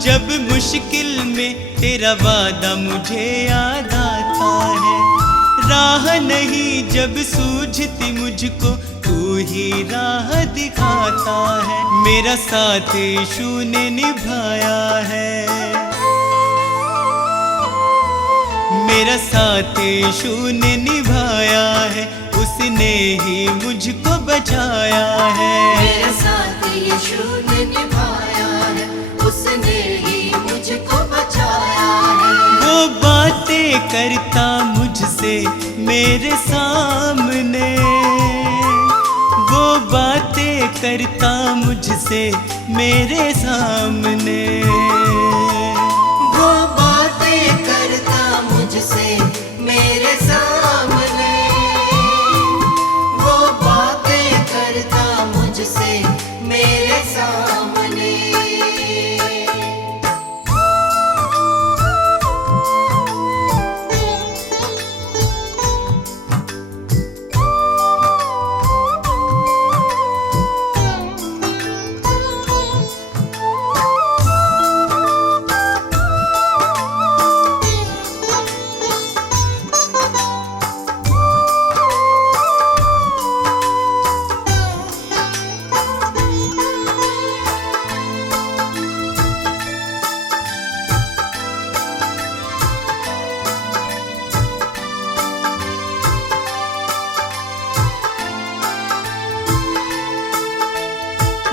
जब मुश्किल में तेरा वादा मुझे याद आता है। राह नहीं जब सूझती मुझको तू ही राह दिखाता है। मेरा साथ यीशु ने निभाया है, मेरा साथ यीशु ने निभाया है, उसने ही मुझको बचाया है। मेरा साथ यीशु ने निभाया है, उसने ही मुझको बचाया है। वो बातें करता मुझसे मेरे सामने, वो बातें करता मुझसे मेरे सामने, वो बातें करता मुझसे मेरे सामने, वो बातें करता मुझसे मेरे सामने।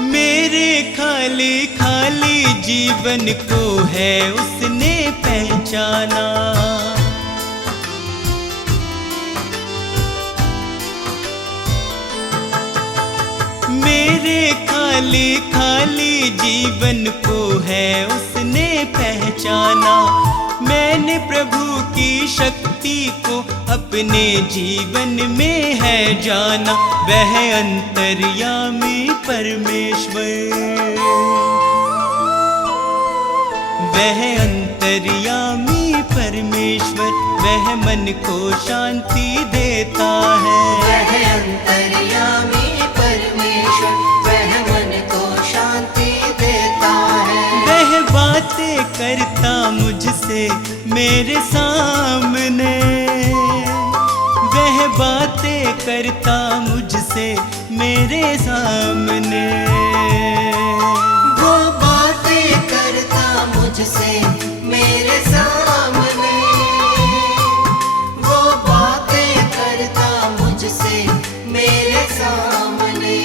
मेरे खाली खाली जीवन को है उसने पहचाना। मेरे खाली खाली जीवन को है उसने पहचाना। मैंने प्रभु की शक्ति को अपने जीवन में है जाना। वह अंतर्यामी परमेश्वर, वह अंतर्यामी परमेश्वर, वह मन को शांति देता है। वह अंतर्यामी परमेश्वर, वह मन को शांति देता है। वह बातें करता मुझसे मेरे सामने, वह बातें करता मुझसे मेरे सामने, वो बातें करता मुझसे मेरे सामने, वो बातें करता मुझसे मेरे सामने।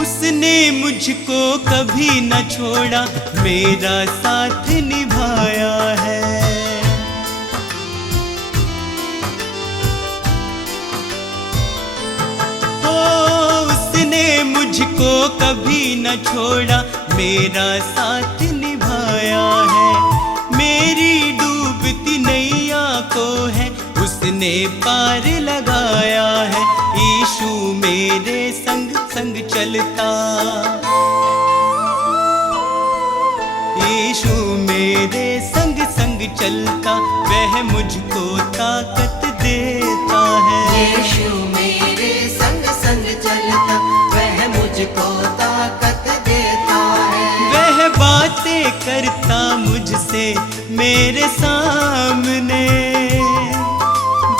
उसने मुझको कभी न छोड़ा, मेरा साथ निभाया है। ओ उसने मुझको कभी न छोड़ा, मेरा साथ निभाया है। मेरी डूबती नैया को है उसने पार लगाया है। यीशु मेरे संग संग चलता, यीशु मेरे संग संग चलता, वह मुझको ताकत देता है। यीशु मेरे संग संग चलता, वह मुझको ताकत देता है। वह बातें करता मुझसे मेरे सामने,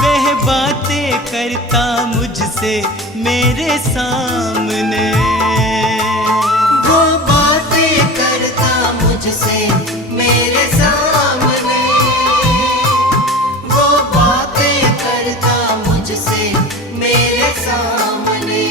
वह बातें करता मुझसे मेरे सामने, वो बातें करता मुझसे मेरे सामने, वो बातें करता मुझसे मेरे सामने।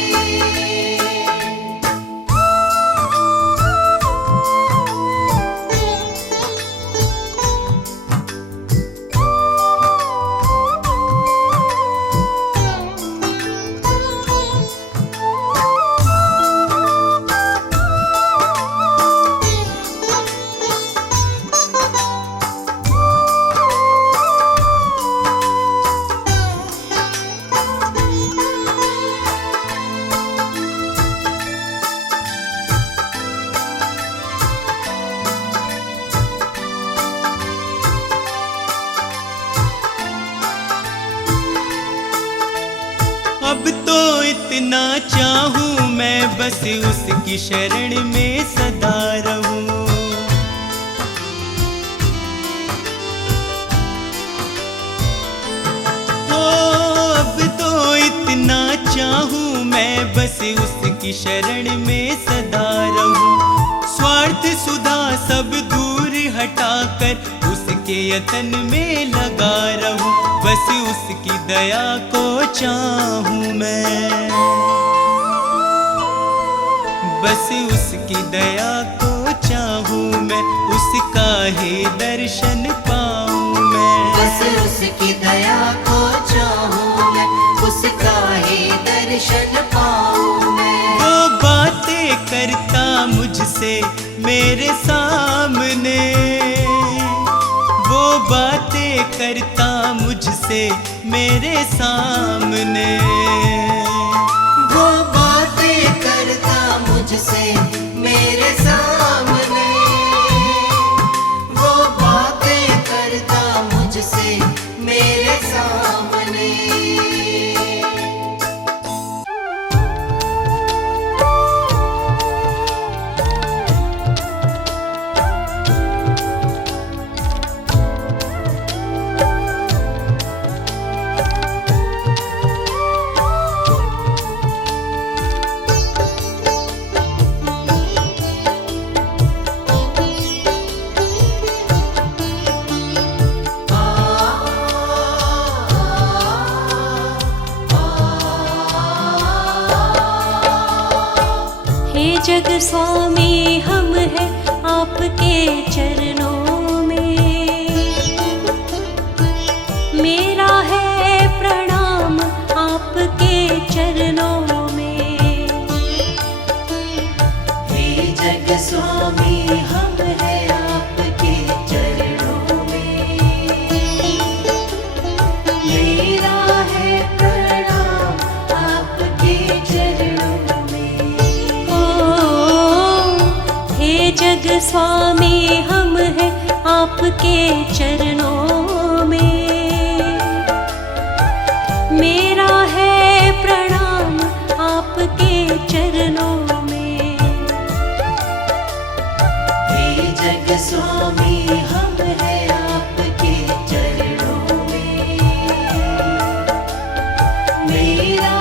इतना चाहूं मैं बस उसकी शरण में सदा रहूं। हो अब तो इतना चाहूं मैं बस उसकी शरण में सदा रहूं। स्वार्थ सुधा सब दूर हटाकर उसके यतन में लगा रहूं। बस उसकी दया को चाहूं मैं, बस उसकी दया को चाहूं मैं, उसका ही दर्शन पाऊं मैं। बस उसकी दया को चाहूं मैं, उसका ही दर्शन पाऊं मैं। वो बातें करता मुझसे मेरे सामने, वो बातें करता मुझसे मेरे सामने। वो बातें करता मुझसे मेरे सामने, वो बातें करता मुझसे मेरे सामने। जग स्वामी हम हैं आपके चरणों में, मेरा है प्रणाम आपके चरणों में। हे जग स्वामी हम हैं आपके चरणों में, मेरा है प्रणाम आपके चरणों में। जग स्वामी हम हैं आपके चरणों में, मेरा है प्रणाम आपके चरणों में। हे जग स्वामी हम हैं आपके चरणों में, मेरा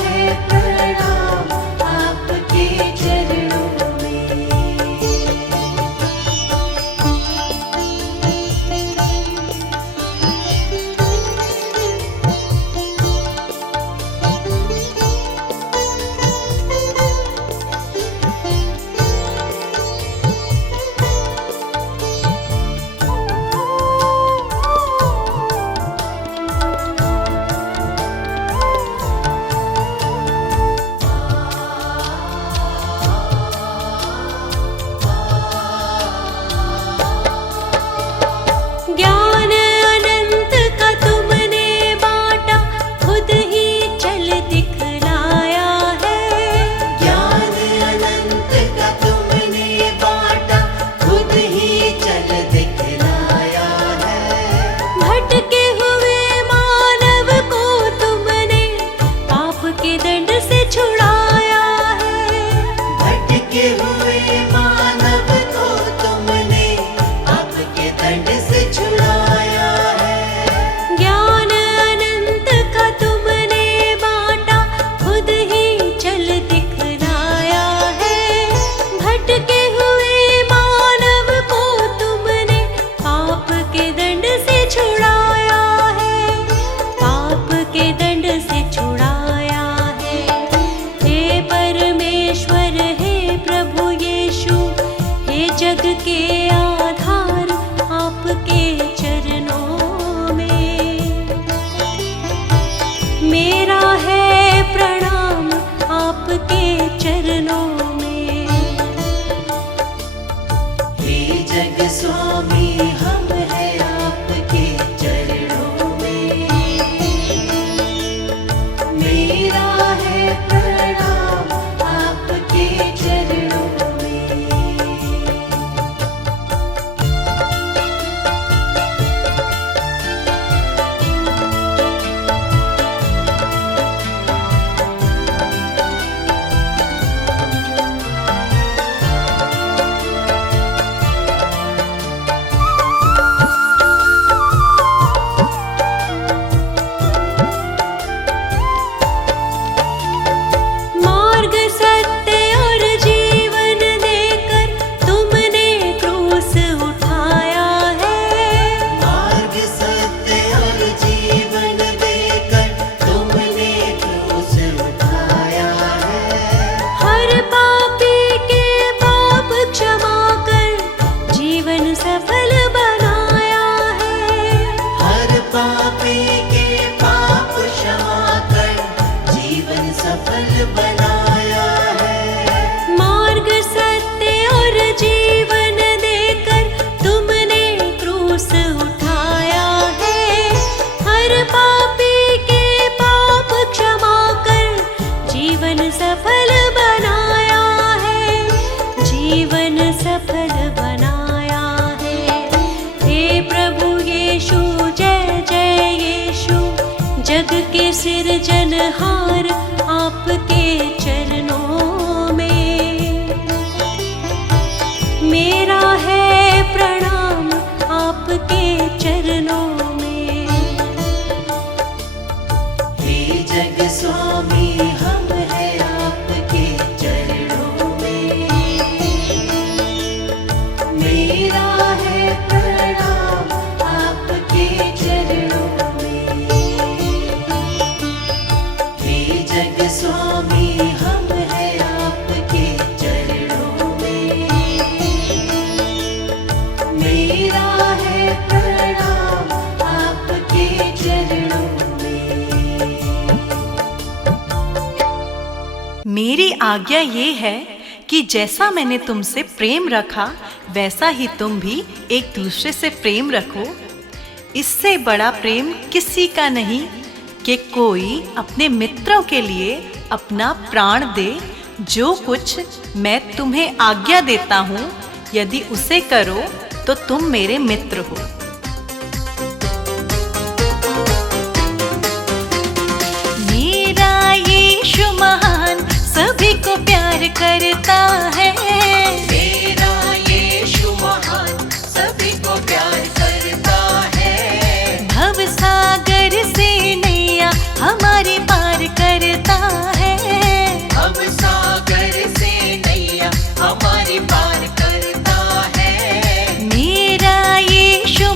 है प्रणाम आपके चरणों में। चरणों में। हे जग स्वामी हम हैं आपके चरणों में, मेरा है प्रणाम आपके चरणों में। मार्ग सत्य और जीवन देकर तुमने क्रूस उठाया है। मार्ग सत्य और जीवन देकर तुमने क्रूस उठाया है। हर पापी के पाप क्षमा कर जीवन सफल बनाया है। हर पापी के पाप क्षमा कर जीवन सफल बनाया है। मार्ग सत्य और जीवन देकर तुमने क्रूस उठाया है। हर पापी के पाप क्षमा कर जीवन सफल बनाया है। जीवन सफल बनाया है। हे प्रभु यीशु जय जय यीशु, जग के सिरजनहार आपके चरणों में। मेरा है प्रणाम आपके चरणों में। हे जग स्वामी हम हैं आपके चरणों में, मेरा है प्रणाम आपके चरणों में। हे जग स्वामी हम हैं आपके चरणों में, मेरा है प्रणाम आपके चरणों में। मेरी आज्ञा ये है कि जैसा मैंने तुमसे प्रेम रखा वैसा ही तुम भी एक दूसरे से प्रेम रखो। इससे बड़ा प्रेम किसी का नहीं कि कोई अपने मित्रों के लिए अपना प्राण दे। जो कुछ मैं तुम्हें आज्ञा देता हूँ, यदि उसे करो तो तुम मेरे मित्र हो। मेरा यीशु महान सभी को प्यार करता है। मेरा यीशु महान सभी को प्यार करता है। भव सागर से नैया हमारी पार करता है। हम सागर से नैया हमारी पार करता है। मेरा यीशु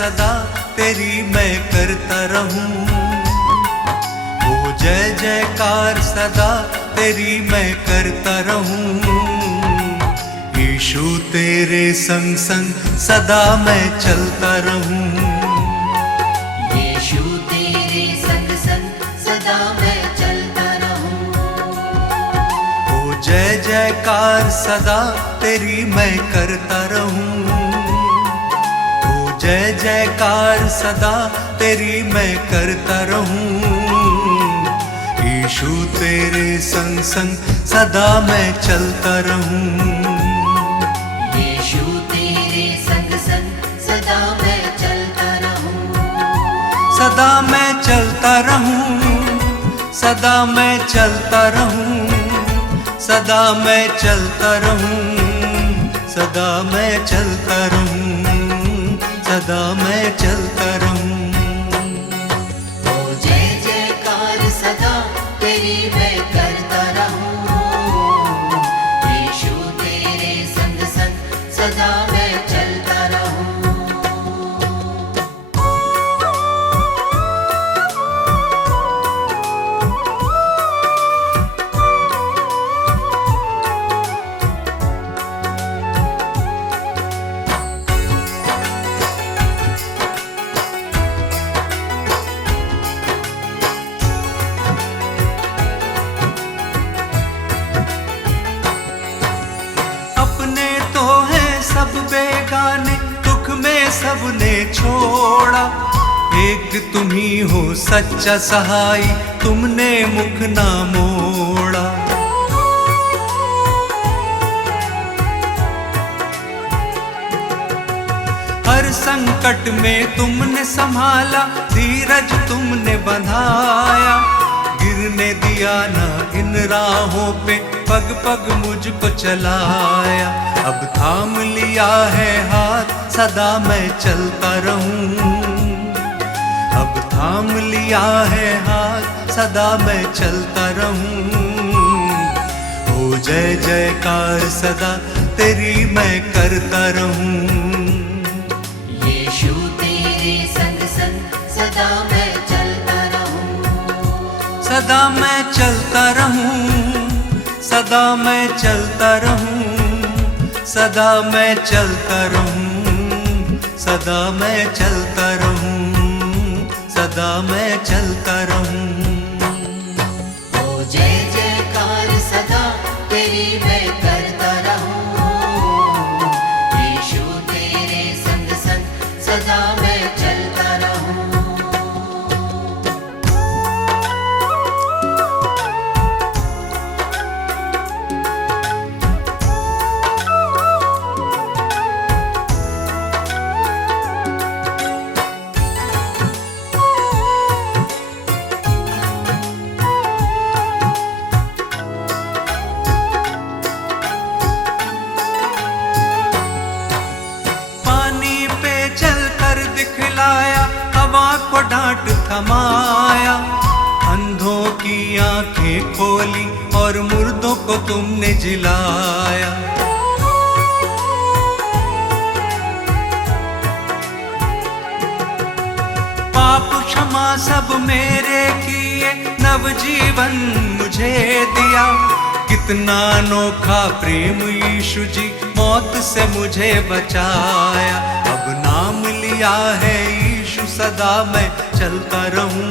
सदा तेरी मैं करता रहूं। ओ जय जयकार सदा तेरी मैं करता रहूं। यीशु तेरे संग संग सदा मैं चलता रहूं। यीशु तेरे संग संग सदा मैं चलता रहूं। ओ जय जयकार सदा तेरी मैं करता रहूं। ओ जय जयकार सदा तेरी मैं करता रहूं। यीशु तेरे संग संग सदा मैं चलता रहूं। यीशु तेरे संग संग सदा मैं चलता रहूं। सदा मैं चलता रहूं। सदा मैं चलता रहूं। सदा मैं चलता रहूं। सदा मैं चलता रहूं। सदा मैं चलता रहूं। ओ जय जयकार सदा तेरी मैं करता रहूं। यीशु तेरे संग संग सदा मैं चलता रहूं। अपने तो हैं सब बेगाने, दुख में सबने छोड़ा। एक तुम ही हो सच्चा सहाय, तुमने मुख ना मोड़ा। हर संकट में तुमने संभाला, धीरज तुमने बंधाया। गिरने दिया ना इन राहों पे, पग पग मुझको चलाया। अब थाम लिया है हाथ, सदा मैं चलता रहूं। अब थाम लिया है हाथ, सदा मैं चलता रहूं। ओ जय जयकार सदा तेरी मैं करता रहूं। यीशु तेरे संग संग सदा मैं चलता रहूं। सदा मैं चलता रहूं। सदा मैं चलता रहूं। सदा मैं चलता रहूं। सदा मैं चलता रहूं। सदा मैं चलता रहूं। ओ जय जयकार सदा तेरी मैं करता रहूं। यीशु तेरे संग संग सदा मैं चलता रहूं। पानी पे चलकर दिखलाया, हवा को डांट थमाया। अंधों की आंखें खोली और मुर्दों को तुमने जिलाया। पाप क्षमा सब मेरे किए, नवजीवन मुझे दिया। कितना अनोखा प्रेम यीशु जी, मौत से मुझे बचाया। अब नाम लिया है यीशु, सदा मैं चलता रहूं।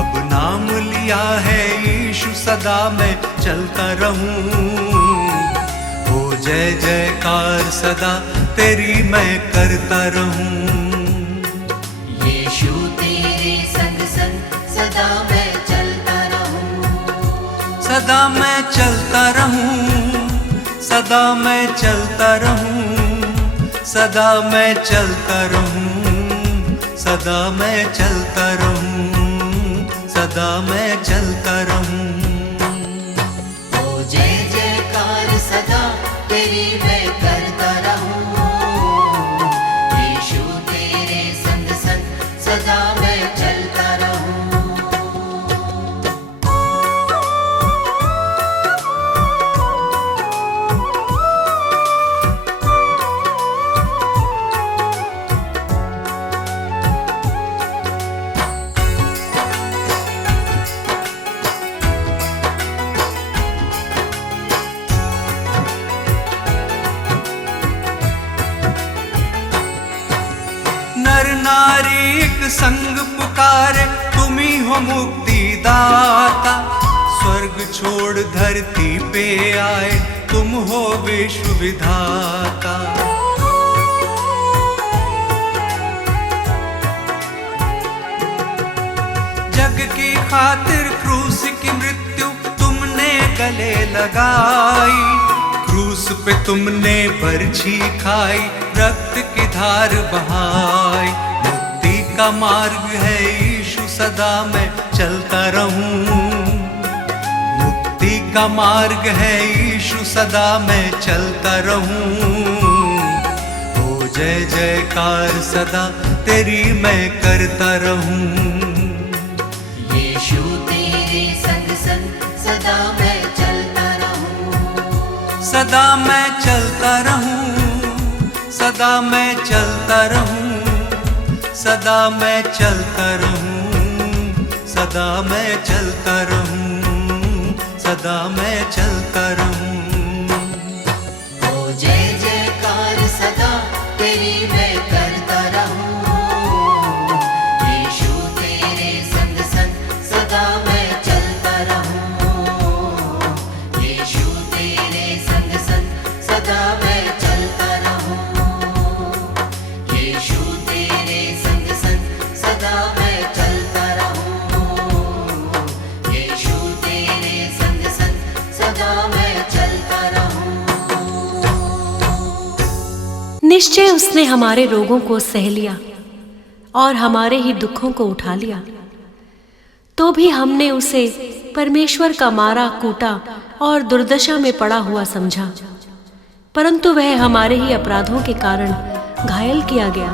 अब नाम लिया है यीशु, सदा मैं चलता रहूं। ओ जय जयकार सदा तेरी मैं करता रहूं। यीशु तेरे संग संग सदा मैं चलता रहूं। सदा मैं चलता रहूं। सदा मैं चलता रहूं। सदा मैं चलता रहूं। सदा मैं चलता रहूं। सदा मैं चलता रहूं। ओ जय जयकार सदा तेरी मैं करता रहूं। यीशु तेरे संग संग सदा मैं चलता रहूं। नारी एक संग पुकारे, तुम ही हो मुक्ति दाता। स्वर्ग छोड़ धरती पे आए, तुम हो विश्व विधाता। जग की खातिर क्रूस की मृत्यु तुमने गले लगाई। क्रूस पे तुमने बरछी खाई, रक्त की धार बहाई। मुक्ति का मार्ग है यीशु, सदा मैं चलता रहूं। मुक्ति का मार्ग है यीशु, सदा मैं चलता रहूं। ओ जय जयकार सदा तेरी मैं करता रहूं। यीशु तेरे संग संग सदा मैं चलता रहूं। सदा मैं चलता रहूं, सदा मैं चलता रहूं। सदा मैं चलता रहूं, सदा मैं चलता रहूं। सदा मैं चलता रहूं। ओ जय जयकार सदा तेरी मैं करता रहूं। यीशु तेरे संग संग सदा मैं चलता रहूं। यीशु तेरे संग संग सदा मैं चलता रहूं। यीशु तेरे संग संग सदा मैं चलता रहूं। यीशु तेरे संग संग सदा मैं चलता रहूं। निश्चय उसने हमारे रोगों को सह लिया और हमारे ही दुखों को उठा लिया। तो भी हमने उसे परमेश्वर का मारा, कूटा और दुर्दशा में पड़ा हुआ समझा। परंतु वह हमारे ही अपराधों के कारण घायल किया गया,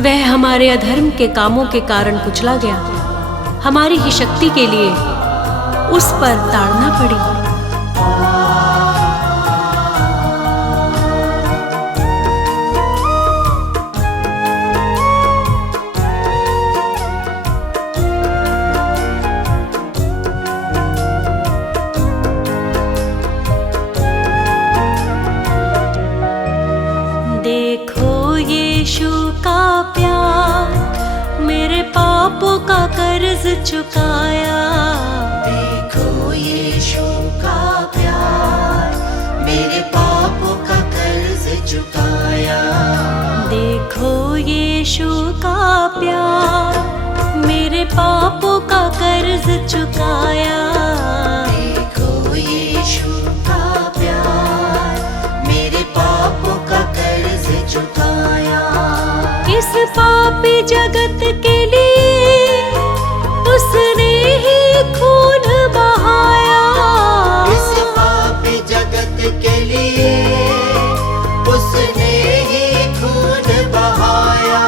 वह हमारे अधर्म के कामों के कारण कुचला गया। हमारी ही शक्ति के लिए उस पर ताड़ना पड़ी। देखो यीशु का प्यार, मेरे पापों का कर्ज चुकाया। देखो यीशु का प्यार, मेरे पापों का कर्ज चुकाया। देखो यीशु का प्यार, मेरे पापों का कर्ज चुकाया। देखो यीशु का प्यार, मेरे पापों का कर्ज चुकाया। इस पापी जगत के लिए उसने ही खून बहाया। इस पापी जगत के लिए उसने ही खून बहाया।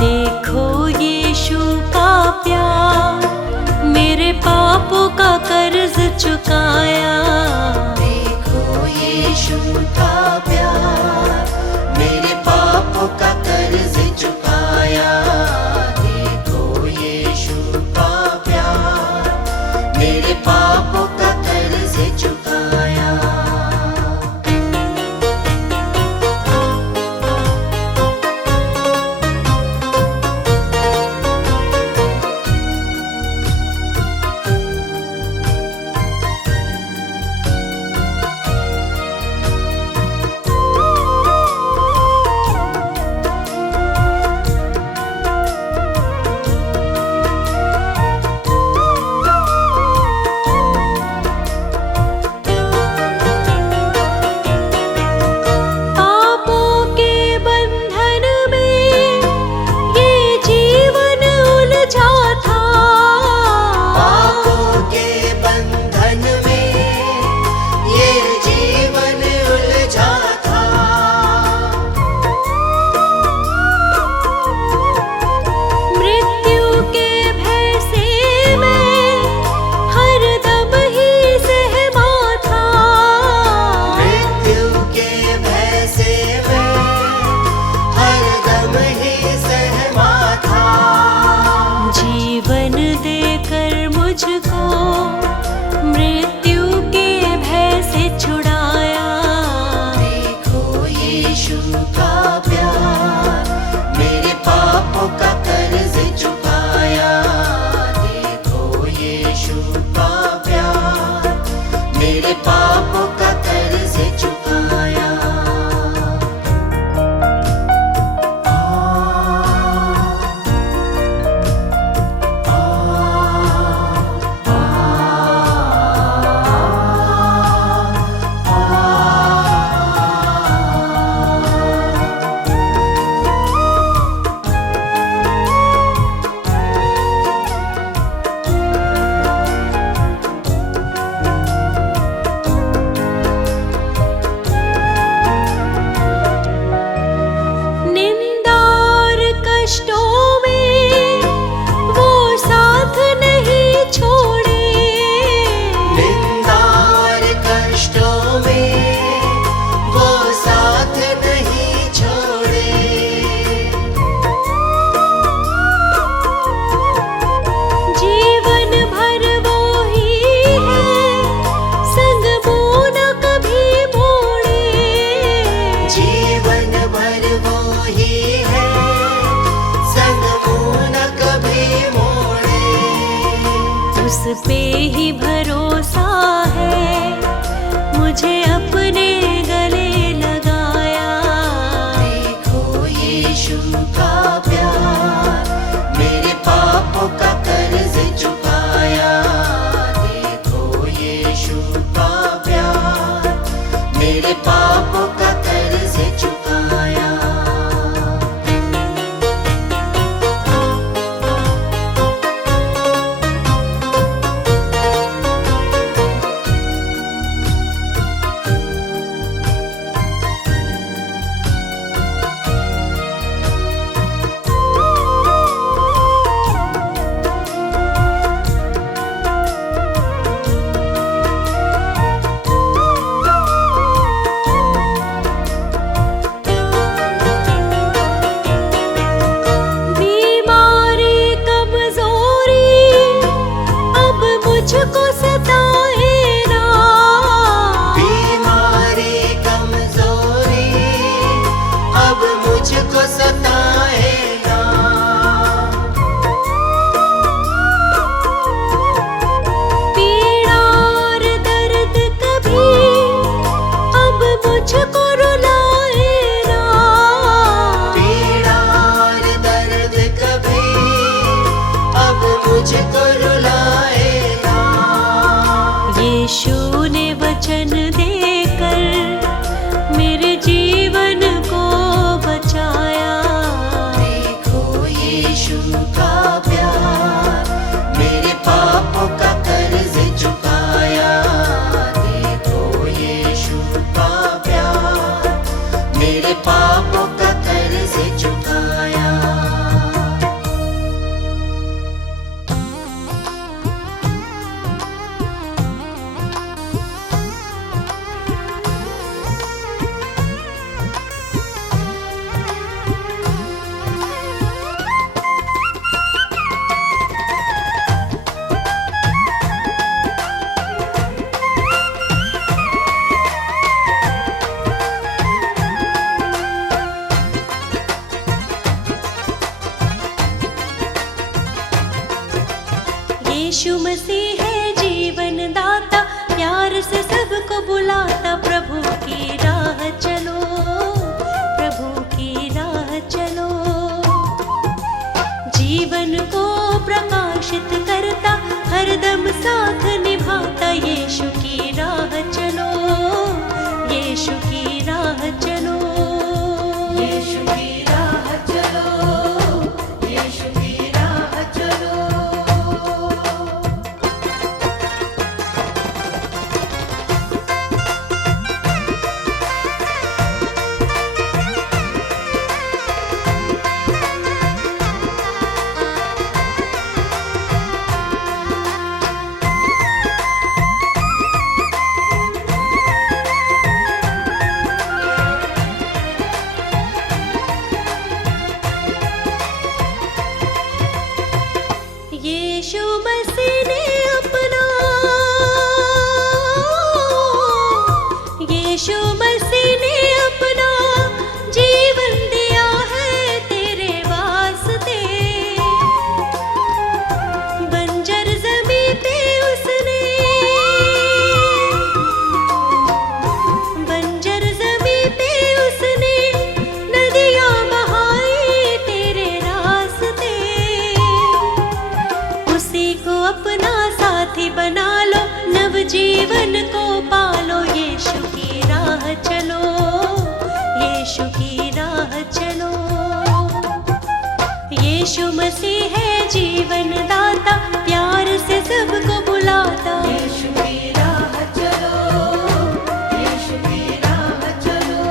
देखो यीशु का प्यार, मेरे पापों का कर्ज चुकाया। देखो यीशु का प्यार, मेरे पापों का कर्ज चुकाया। देखो यीशु का प्यार, मेरे पापों का कर्ज चुकाया। पे ही भरोसा है, मुझे अपने गले लगाया। देखो यीशु का प्यार, मेरे पापों का कर्ज चुकाया। देखो यीशु का प्यार, मेरे पापों का कर्ज चुकाया। बीमारी कमजोरी अब मुझको सताए ना, बीमारी कमजोरी अब मुझको सताए ना। पीड़ा और दर्द कभी अब मुझको रुलाए ना। पीड़ा और दर्द कभी अब मुझको रुलाए ना। यीशु ने वचन देकर मेरे जीवन को बचाया। देखो यीशु का प्यार, मेरे पापों का कर्ज चुकाया। देखो यीशु का प्यार, मेरे पापों का कर्ज चुकाया। यीशु मसीह है जीवन दाता, प्यार से सबको बुलाता। प्रभु की राह चलो, प्रभु की राह चलो। जीवन को प्रकाशित करता, हरदम साथ निभाता। यीशु की राह चलो, यीशु की राह चलो। यीशु की राह चलो, यीशु की राह चलो। यीशु मसीह ने अपना, यीशु मसीह ने अपना जीवन दिया है तेरे वास्ते। बंजर ज़मीं पे उसने, बंजर ज़मीं पे उसने नदियाँ बहाई तेरे रास्ते। उसी को अपना साथी बना लो, नव जीवन को पालो। यीशु की राह चलो, यीशु की राह चलो। यीशु मसीह है जीवन दाता, प्यार से सबको बुलाता। यीशु की राह चलो, यीशु की राह चलो।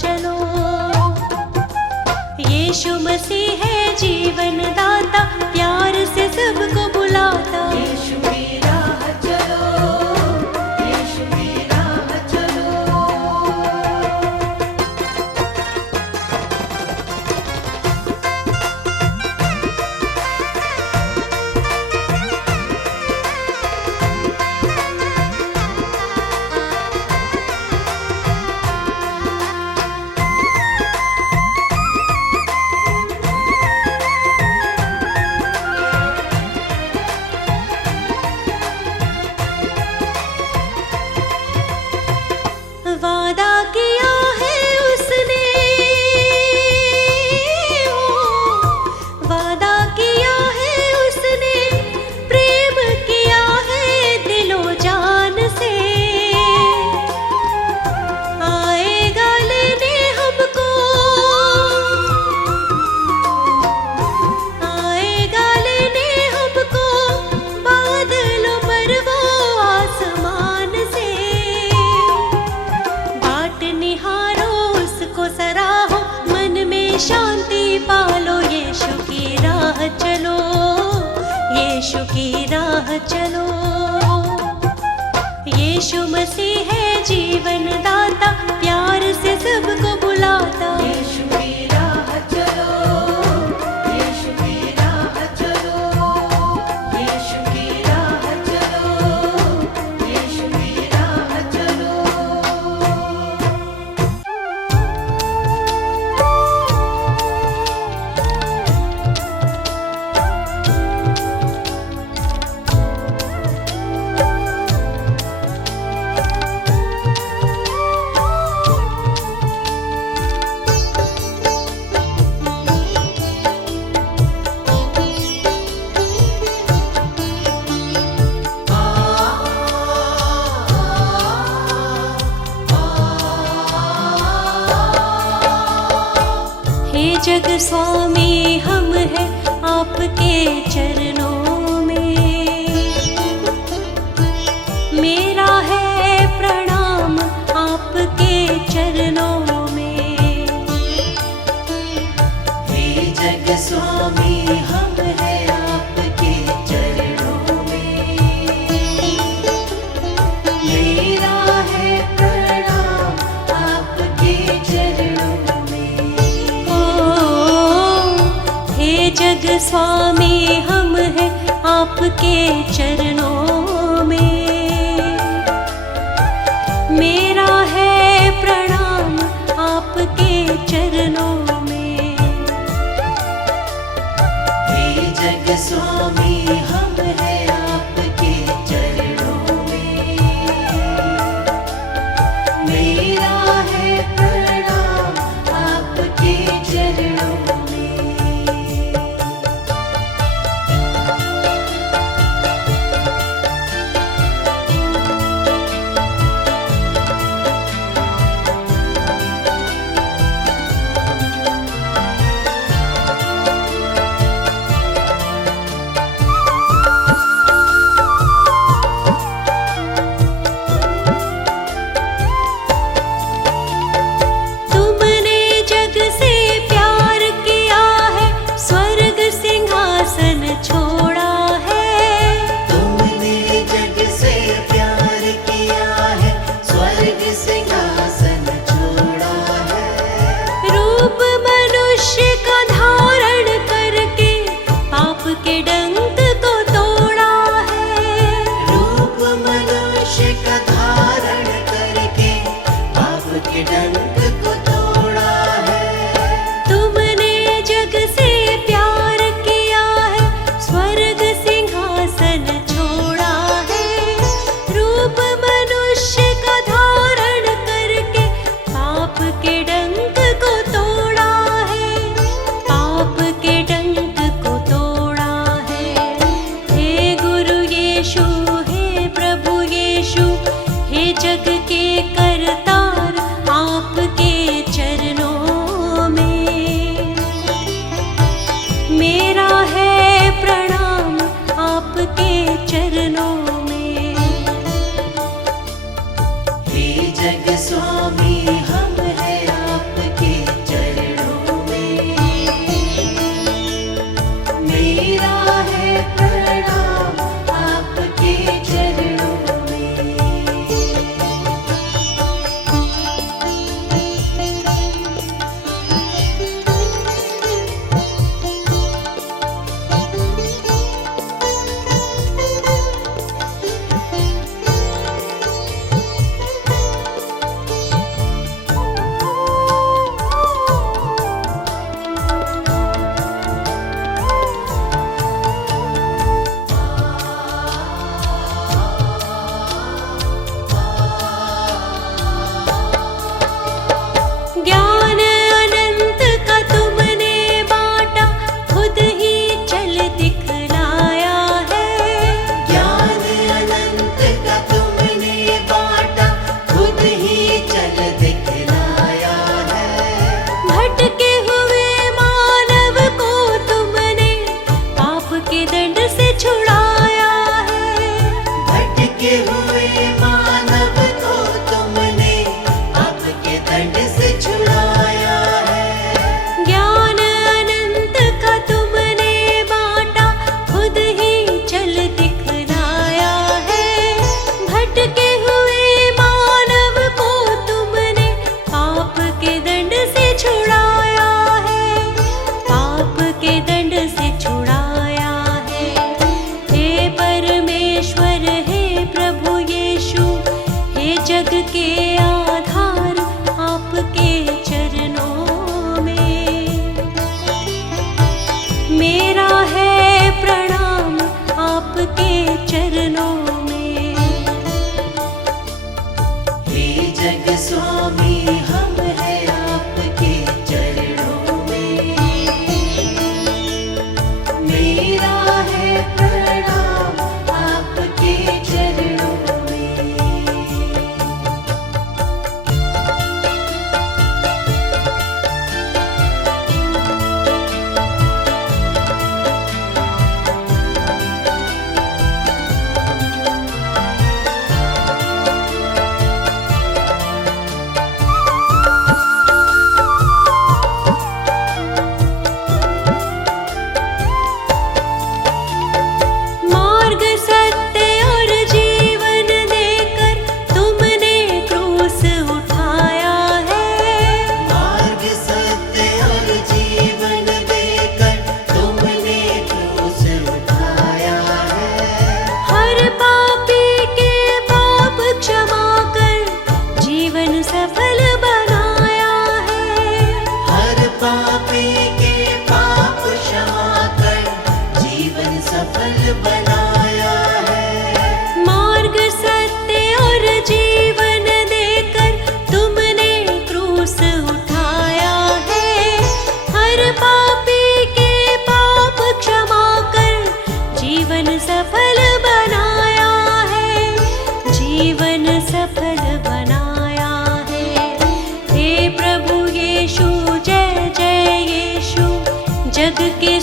चलो। यीशु मसीह है जीवन दाता, प्यार से सबको बुलाता। यीशु की राह चलो, यीशु की राह चलो। वादा किया है उसने, वादा किया है उसने, प्रेम किया है दिलो जान से। आएगा लेने हमको, आएगा लेने हमको, बादलों पर वो आसमान से। बाट निहारो उसको सराहो, मन में शांति पालो। यीशु की राह चलो, यीशु की राह चलो। यीशु मसीह है जीवन दाता, प्यार से सबको बुलाता। यीशु की राह चलो, यीशु की राह चलो। यीशु की राह चलो, यीशु की राह चलो। हे जग स्वामी हम हैं आपके चरणों में, मेरा है प्रणाम आपके चरणों में। हे जग स्वामी हम हैं आपके चरणों में, मेरा है प्रणाम आपके चरणों में। ओ हे जग स्वामी हम हैं आपके चरणों में, मेरा है प्रणाम आपके चरणों में। हे जग स्वामी हम हैं आपके चरणों में, मेरा है प्रणाम आपके चरणों में।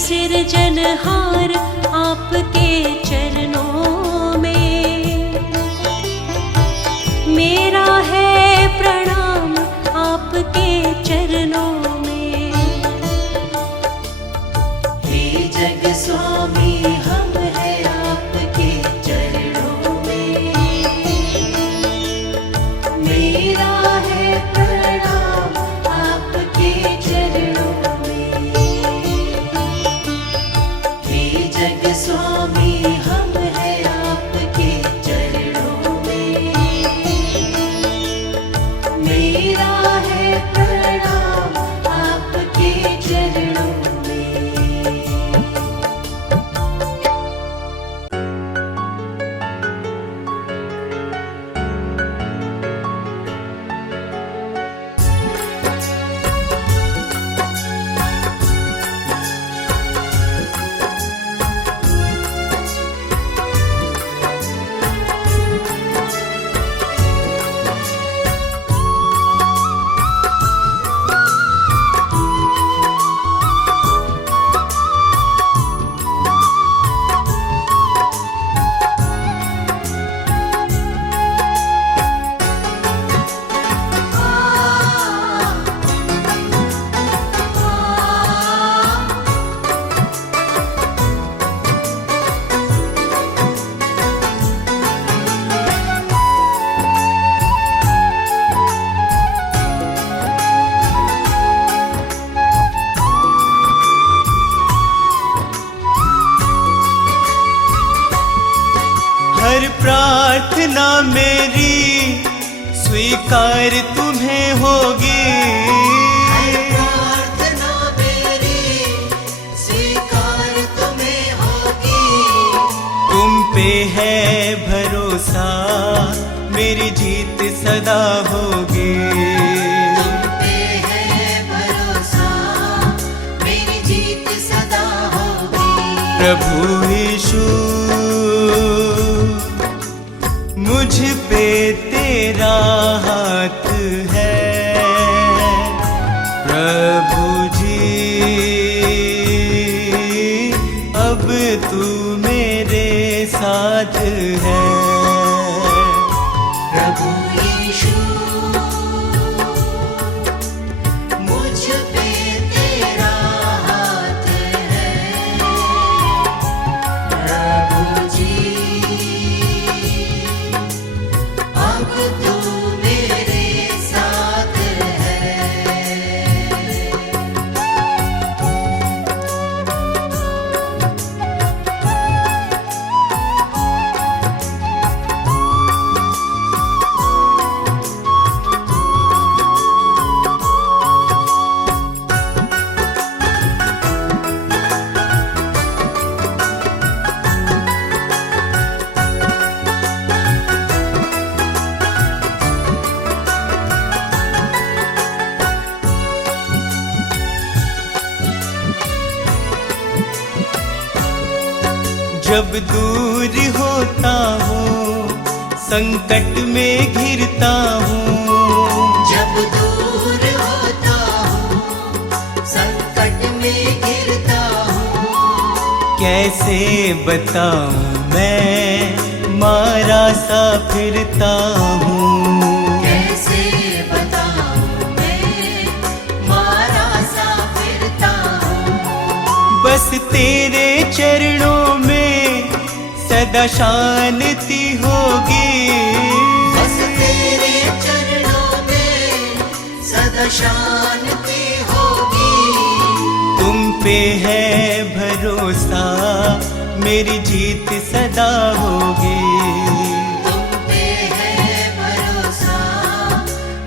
सिरजनहार आपके चरणों में। मेरा है प्रणाम आपके चरणों में। हे जग स्वामी हम है आपके चरणों में। मेरा है प्रणाम आपके चरणों में। हे जग स्वामी हम है आपके चरणों में। मेरा है प्रणाम आपके चरणों में। हर प्रार्थना मेरी स्वीकार तुम्हें होगी। प्रार्थना मेरी स्वीकार तुम्हें होगी। तुम पे है भरोसा मेरी जीत सदा होगी। तुम पे है भरोसा मेरी जीत सदा होगी। प्रभु यीशु मुझ पे तेरा हाथ है। प्रभु जी अब तू मेरे साथ है। प्रभु यीशु मुझ पे तेरा हाथ है। प्रभु जी अब तू मेरे साथ है। जब दूर होता हूँ संकट में घिरता हूँ। जब दूर होता हूँ संकट में गिरता हूँ। कैसे बताऊँ मैं मारा सा फिरता हूँ। कैसे बताऊँ मैं मारा सा फिरता हूँ। बस तेरे चरणों में सदा शांति होगी। बस तेरे चरणों में सदा शांति होगी। तुम पे है भरोसा मेरी जीत सदा होगी। तुम पे है भरोसा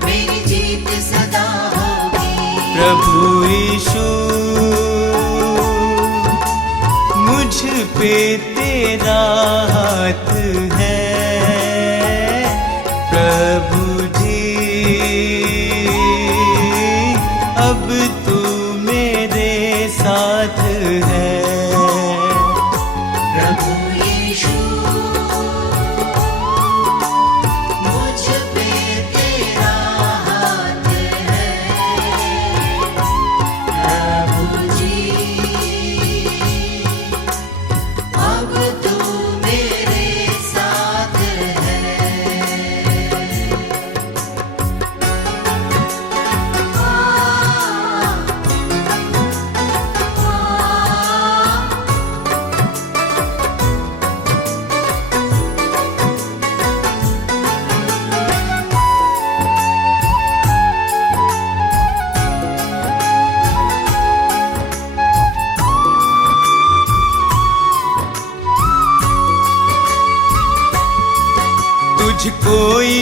मेरी जीत सदा होगी। प्रभु यीशु मुझ पे तेरा हाथ है। प्रभु जी अब तू मेरे साथ है। प्रभु यीशु मुझ पे तेरा हाथ है। प्रभु जी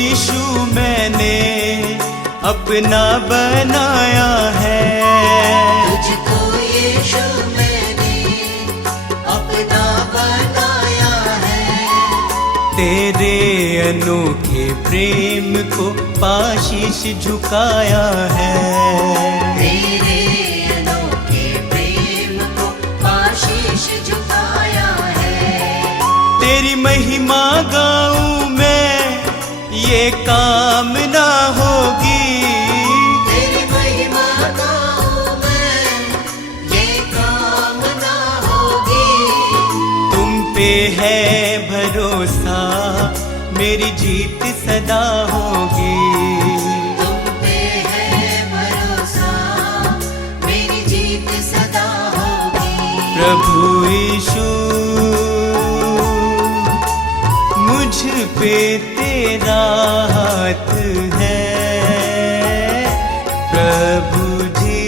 यीशु मैंने अपना बनाया है। तुझको यीशु मैंने अपना बनाया है। तेरे अनोखे प्रेम को पाशीश झुकाया है। तेरे अनोखे प्रेम को पाशीश झुकाया है। तेरी महिमा गाऊं मैं, ये कामना होगी। तेरी महिमा गाऊं मैं, ये कामना होगी। तुम पे है भरोसा, मेरी जीत सदा होगी। तुम पे है भरोसा, मेरी जीत सदा होगी। प्रभु यीशु मुझ पे तेरा हाथ है। प्रभु जी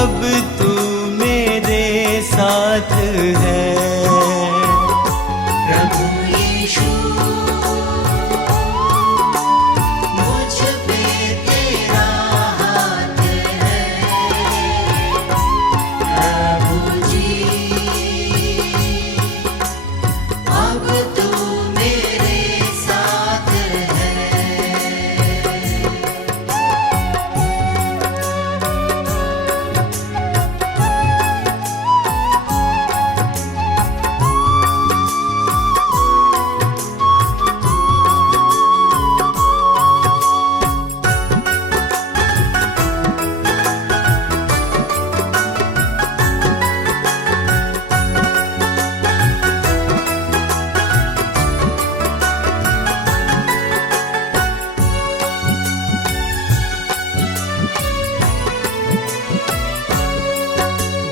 अब तू मेरे साथ है। प्रभु यीशु मुझ पे तेरा हाथ है। प्रभु जी अब तू मेरे साथ है।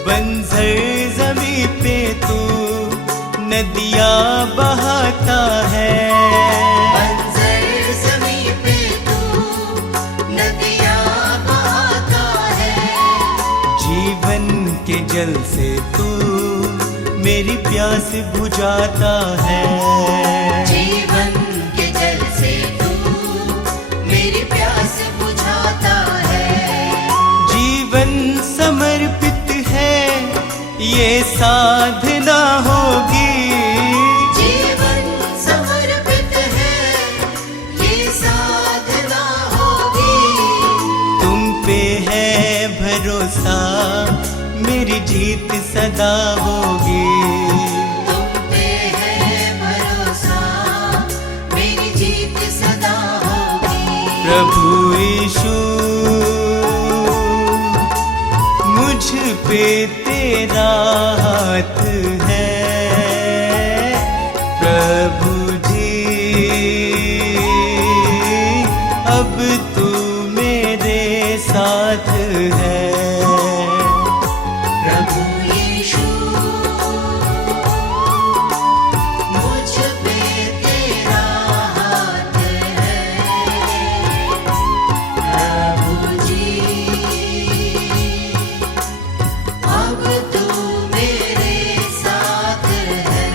बंजर जमी पे तू नदियाँ बहाता है। बंजर ज़मीं पे तू नदियाँ बहाता है। जीवन के जल से तू मेरी प्यास बुझाता है। जीवन के जल से तू मेरी प्यास बुझाता है। जीवन समर्पित है, ये साधना होगी। जीवन समर्पित है, ये साधना होगी। तुम पे है भरोसा, मेरी जीत सदा होगी। तुम पे है भरोसा, मेरी जीत सदा होगी। प्रभु यीशु मुझ पे तेरा हाथ है। प्रभु जी अब तू मेरे साथ है। प्रभु यीशु मुझ पे तेरा हाथ है। प्रभु जी अब तू मेरे साथ है।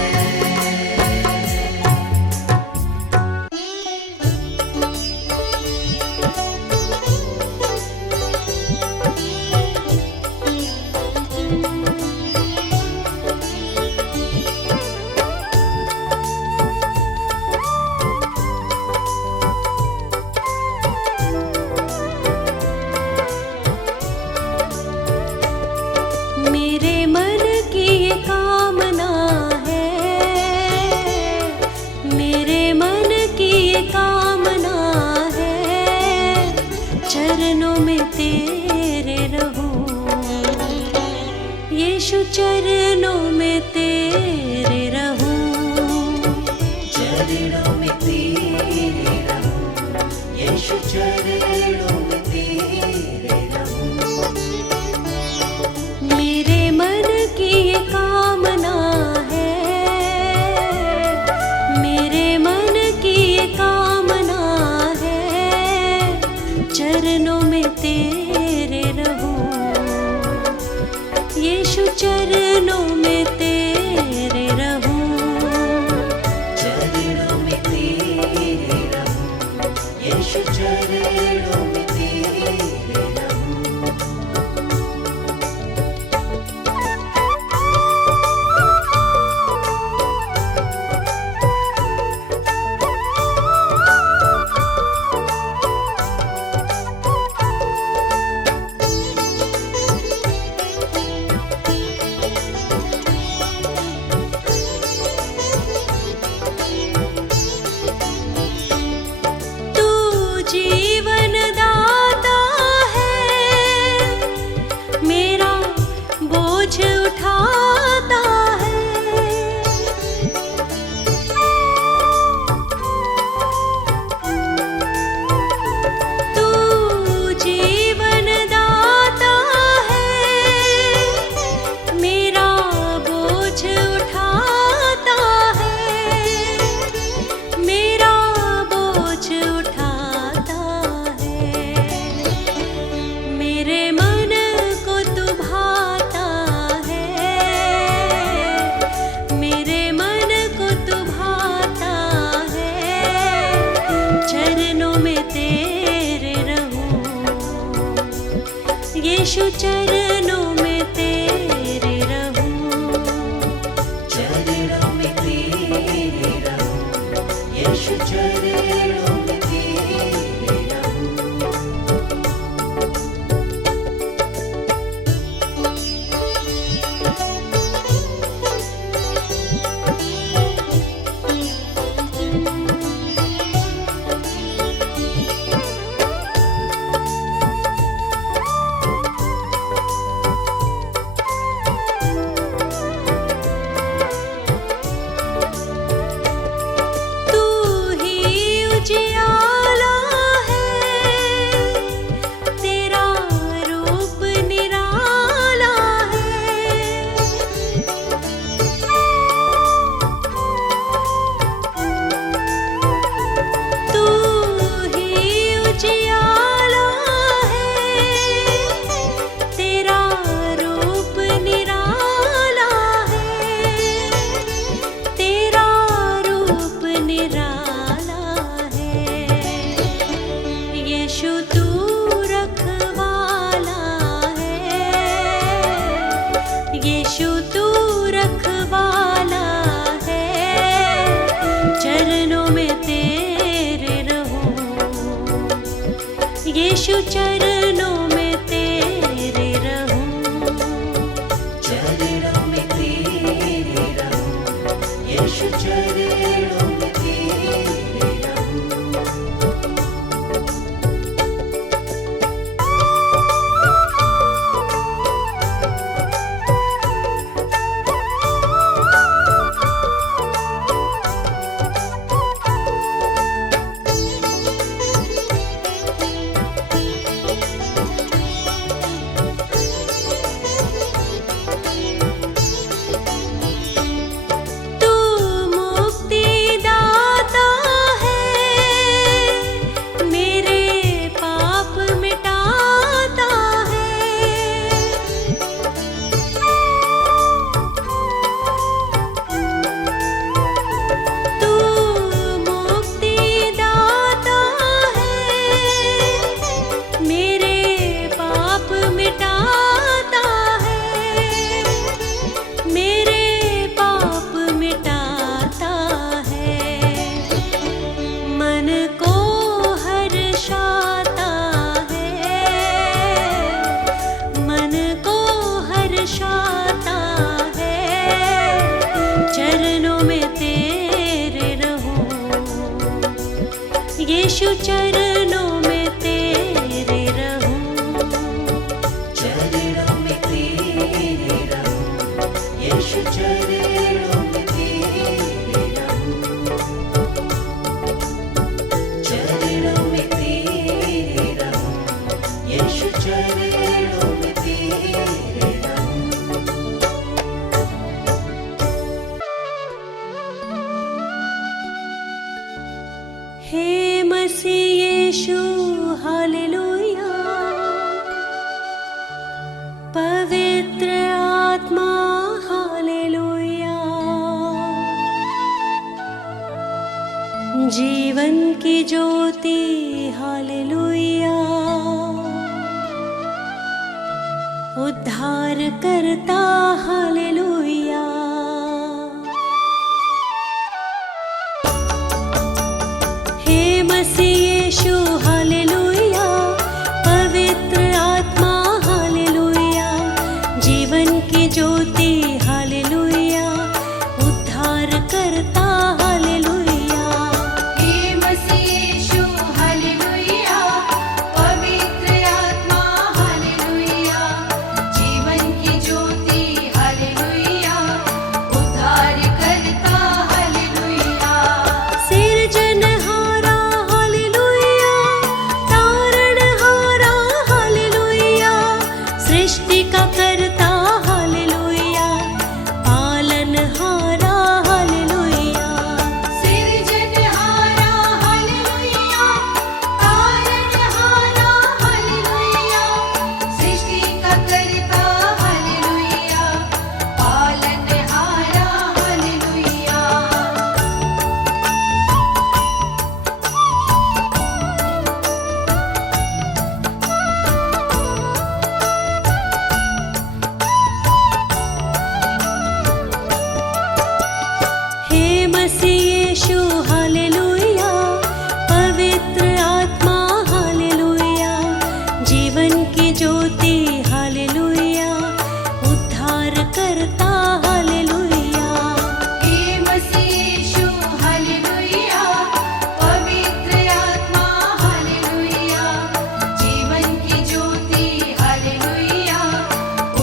मेरे मन की ये कामना है, मेरे मन की ये कामना है, चरणों में तेरे रहूं, यीशु चरणों में तेरे रहूं। चरणों में तेरे रहूं, यीशु चरणों में तेरे रहूं। मेरे मन की ये कामना है, मेरे मन की ये कामना है, चरणों में तेरे रहूं, यीशु चरणों में तेरे रहूं। चरणों में यीशु चरणों में तेरे रहूं, चरणों में तेरे रहूं, यीशु चरणों में तेरे रहूं। तू ही उजियाला है, तेरा रूप निराला है। तू ही उजियाला है, तेरा रूप निराला है, तेरा रूप निराला है। यीशु तू रखवाला है, यीशु तू रखवाला है, चरणों में तेरे रहूं, यीशु चरणों में तेरे रहूं। चरणों में तेरे रहूं, यीशु चरणों में तेरे रहूं। तू मुक्तिदाता है, मेरे पाप मिटाता है। तू मुक्तिदाता है, मेरे पाप मिटाता है, मेरे पाप मिटाता है। मन को हर्षाता है, मन को हर्षाता है, चरणों में तेरे रहूं, यीशु चरणों में तेरे रहूं। चरणों में तेरे रहूं, यीशु चरणों में तेरे रहूं। चरणों में तेरे रहूं, यीशु चरणों में तेरे रहूं। हे मसीह यीशु हालेलुया, पवित्र आत्मा हालेलुया, जीवन की ज्योति हालेलुया, उद्धार करता हालेलुया। हे मसीह यीशु हालेलुया, पवित्र आत्मा हालेलुया, जीवन की ज्योति हालेलुया, उद्धार करता हालेलुया। हे मसीह यीशु हालेलुया, पवित्र आत्मा हालेलुया, जीवन की ज्योति हालेलुया, ज्योति हालेलुया, उद्धार करता हालेलुया। हे मसीह यीशु हालेलुया, पवित्र आत्मा हालेलुया, जीवन की ज्योति हालेलुया,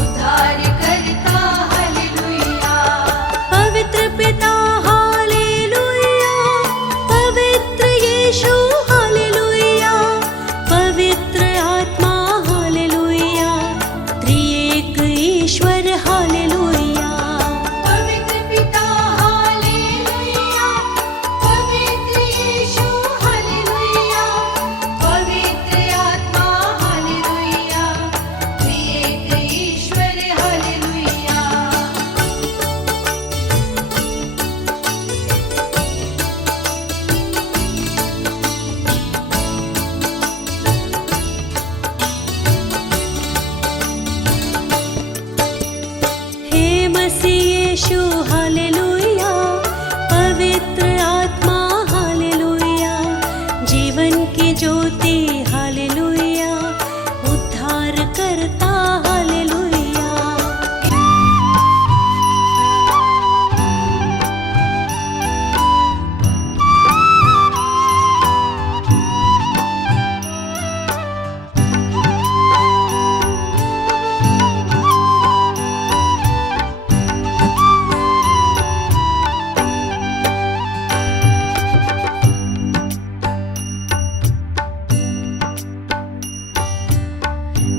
उद्धार करता हालेलुया। पवित्र पिता हालेलुया, पवित्र यीशु हालेलुया, पवित्र आत्मा हालेलुया, त्रिएक ईश्वर हालेलुया। पवित्र पिता हालेलुया, पवित्र यीशु हालेलुया, पवित्र आत्मा हालेलुया, त्रिएक ईश्वर हालेलुया। हे मसीह यीशु हालेलुया, पवित्र आत्मा हालेलुया, जीवन की ज्योति हालेलुया, उद्धार करता हालेलुया।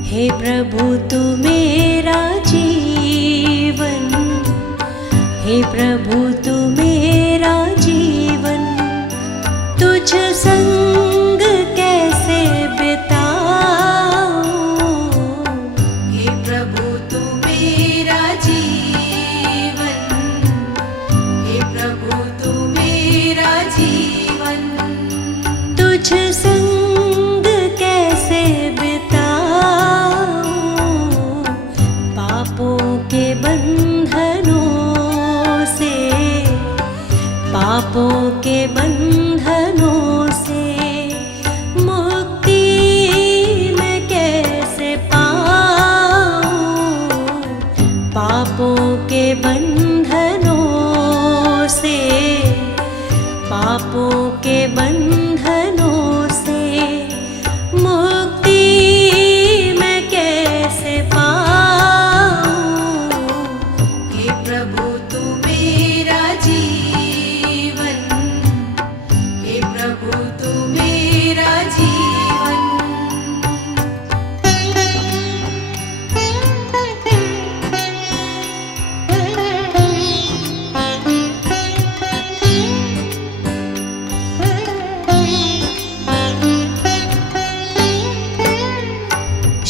हे प्रभु तू मेरा जीवन, हे प्रभु तू मेरा जीवन, तुझ संग कैसे बिताऊं। हे प्रभु तू मेरा जीवन, हे प्रभु तू मेरा जीवन, तुझ संग कैसे बिताऊं। पापों के बंधनों से, पापों के बंधनों से मुक्ति मैं कैसे पाऊं। पापों के बंधनों से, पापों के बंधनों से मुक्ति मैं कैसे पाऊं। हे प्रभु तू मेरा जीवन, हे प्रभु तू मेरा जीवन।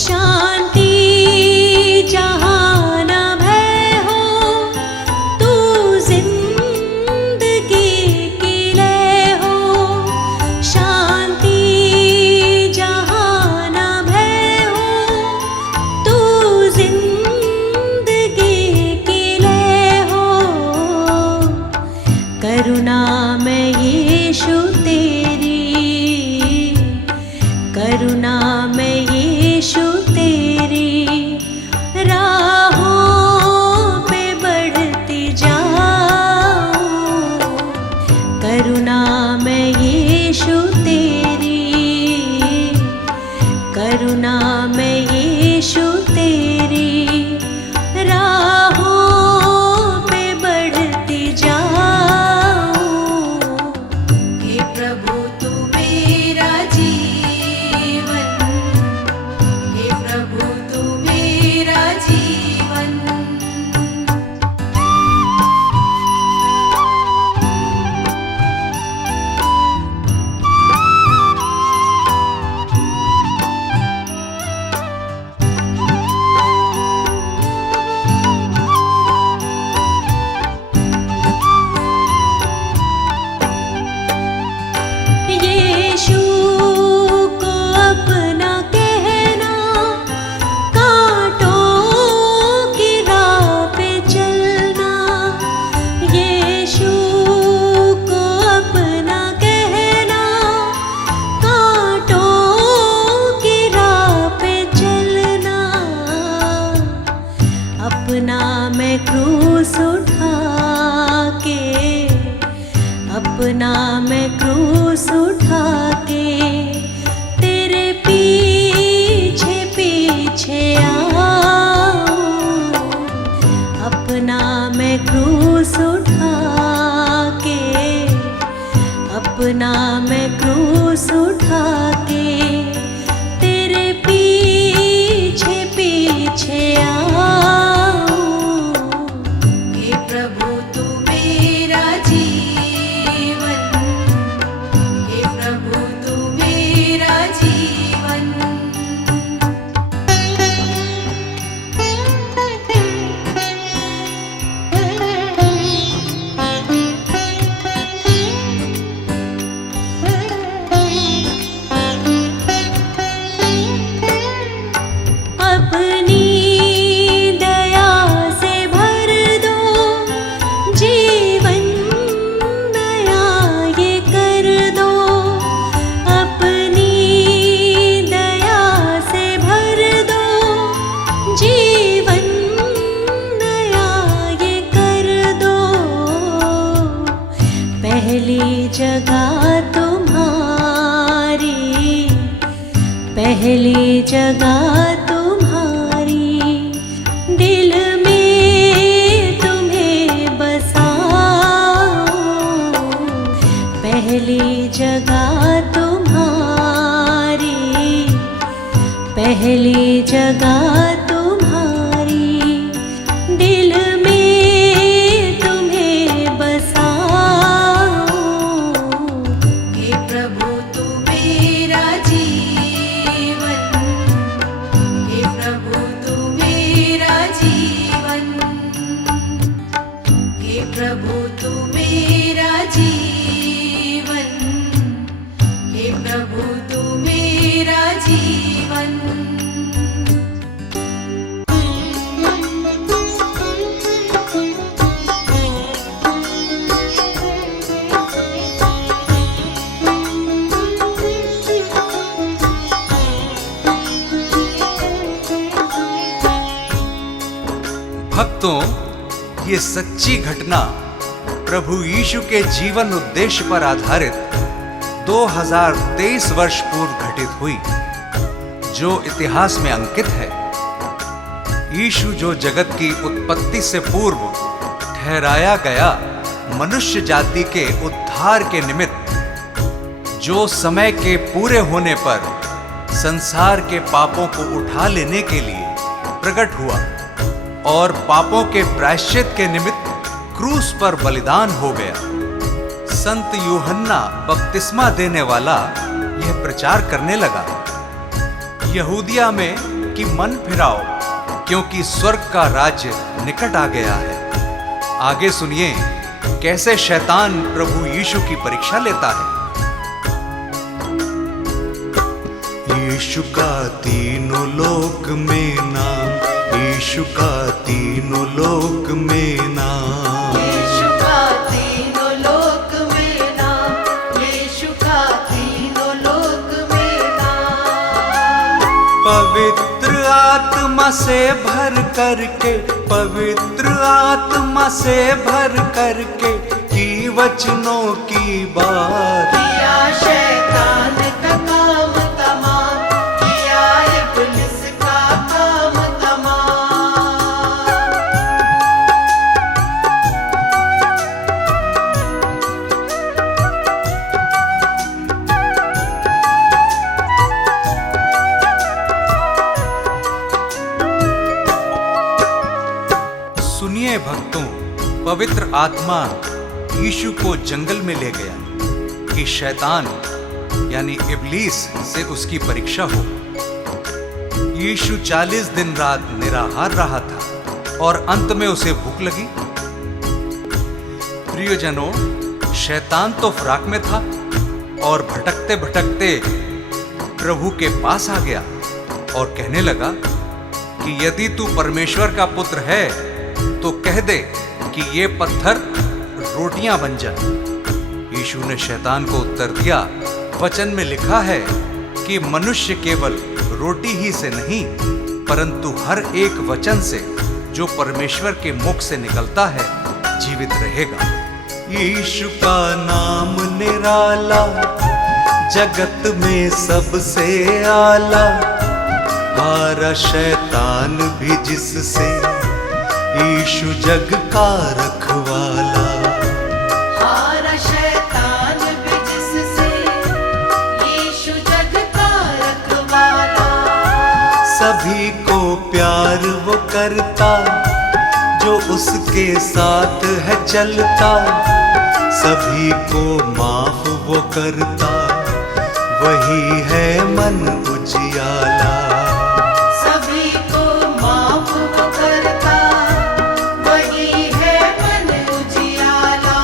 शांति जहाँ न भय हो, तू जिंदगी की लय हो। शांति जहाँ न भय हो, तू जिंदगी की लय हो। करुणा में यीशु तेरी, करुणा में यीशु तेरी, राहों पे बढ़ती जाऊं। करुणा में यीशु तेरी, करुणा में यीशु तेरी, राहों पे बढ़ती जाऊं। हे प्रभु तू मेरा जीवन, हे प्रभु तू मेरा जीवन। क्रूस उठा के, अपना मैं क्रूस उठा के तेरे पीछे पीछे आऊं। अपना मैं क्रूस उठा के, अपना मैं क्रूस उठा के तेरे पीछे पीछे आऊं। हे प्रभु तू मेरा जीवन, हे प्रभु तू मेरा जीवन। अपनी दया से भर दो जीवन, नया ये कर दो। अपनी दया से भर दो जीवन, नया ये कर दो। पहली जगह तुम्हारी, पहली जगह तुम्हारी, दिल में तुम्हें बसाऊं। पहली जगह तुम्हारी, पहली जगह तुम्हारी, दिल में तुम्हें बसाऊं। हे प्रभु तू मेरा जीवन, हे प्रभु तू मेरा जीवन, हे प्रभु तू मेरा जीवन, हे प्रभु तू मेरा जीवन। भक्तों, ये सच्ची घटना प्रभु यीशु के जीवन उद्देश्य पर आधारित 2023 वर्ष पूर्व घटित हुई, जो इतिहास में अंकित है। यीशु जो जगत की उत्पत्ति से पूर्व ठहराया गया मनुष्य जाति के उद्धार के निमित्त, जो समय के पूरे होने पर संसार के पापों को उठा लेने के लिए प्रकट हुआ और पापों के प्रायश्चित के निमित्त क्रूस पर बलिदान हो गया। संत यूहन्ना बपतिस्मा देने वाला यह प्रचार करने लगा, यहूदिया में कि मन फिराओ, क्योंकि स्वर्ग का राज्य निकट आ गया है। आगे सुनिए कैसे शैतान प्रभु यीशु की परीक्षा लेता है। यीशु का तीनों लोक में नाम, यीशु का तीनों लोक में नाम, यीशु का तीनों लोक में नाम, यीशु का तीनों लोक में नाम। पवित्र आत्मा से भर करके, पवित्र आत्मा से भर करके की वचनों की बात, किया शैतान का काम तमाम, किया इब्लिस का काम तमाम। सुनिए भक्तों, पवित्र आत्मा यीशु को जंगल में ले गया कि शैतान यानी इब्लीस से उसकी परीक्षा हो। यीशु 40 दिन रात निराहार रहा था और अंत में उसे भूख लगी। प्रियजनों, शैतान तो फ्राक में था और भटकते भटकते प्रभु के पास आ गया और कहने लगा कि यदि तू परमेश्वर का पुत्र है तो कह दे कि ये पत्थर रोटियां बन जाए। यीशु ने शैतान को उत्तर दिया, वचन में लिखा है कि मनुष्य केवल रोटी ही से नहीं परंतु हर एक वचन से जो परमेश्वर के मुख से निकलता है जीवित रहेगा। यीशु का नाम निराला, जगत में सबसे आला, हारा शैतान भी जिससे, यीशु जग का रखवाला। हारा शैतान भी जिससे, यीशु जग का रखवाला। सभी को प्यार वो करता, जो उसके साथ है चलता, सभी को माफ वो करता, वही है मन उजियाला। सभी को माफ वो करता, वही है मन उजियाला।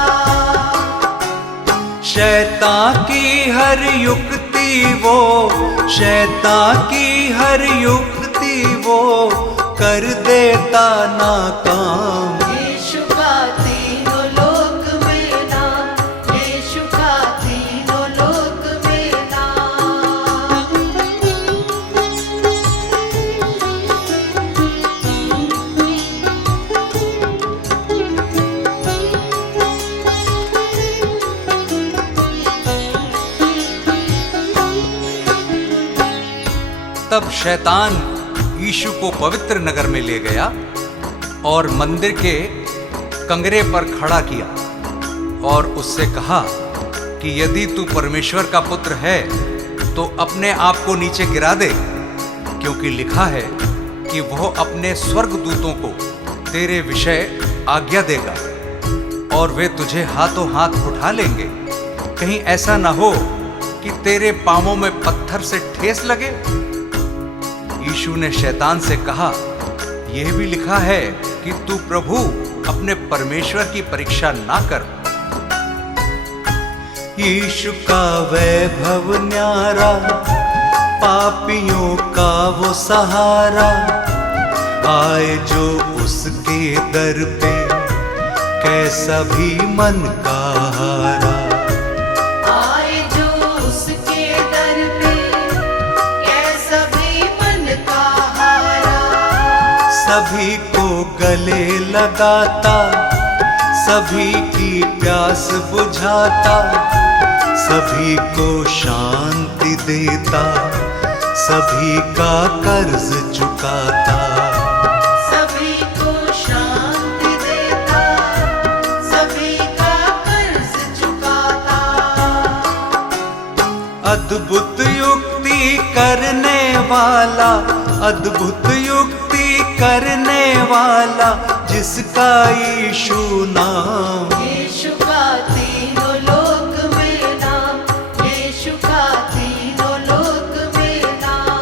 शैतान की हर युक्ति वो, शैतान की हर युक्ति वो कर देता नाकाम। यीशु का तीनों लोक में नाम, यीशु का तीनों लोक में नाम। तब शैतान यीशु को पवित्र नगर में ले गया और मंदिर के कंगरे पर खड़ा किया और उससे कहा कि यदि तू परमेश्वर का पुत्र है तो अपने आप को नीचे गिरा दे, क्योंकि लिखा है कि वह अपने स्वर्गदूतों को तेरे विषय आज्ञा देगा और वे तुझे हाथों हाथ उठा लेंगे, कहीं ऐसा ना हो कि तेरे पांवों में पत्थर से ठेस लगे। यीशु ने शैतान से कहा, यह भी लिखा है कि तू प्रभु अपने परमेश्वर की परीक्षा ना कर। यीशु का वैभव न्यारा, पापियों का वो सहारा, आए जो उसके दर पे, कैसा भी मन का हारा। आए जो उसके दर पे, कैसा भी मन का हारा। सभी को गले लगाता, सभी की प्यास बुझाता, सभी को शांति देता, सभी का कर्ज चुकाता। सभी को शांति देता, सभी का कर्ज चुकाता। अद्भुत युक्ति करने वाला, अद्भुत युक्ति करने वाला, जिसका यीशु नाम। यीशु का तीनों लोक में नाम, यीशु का तीनों लोक में नाम।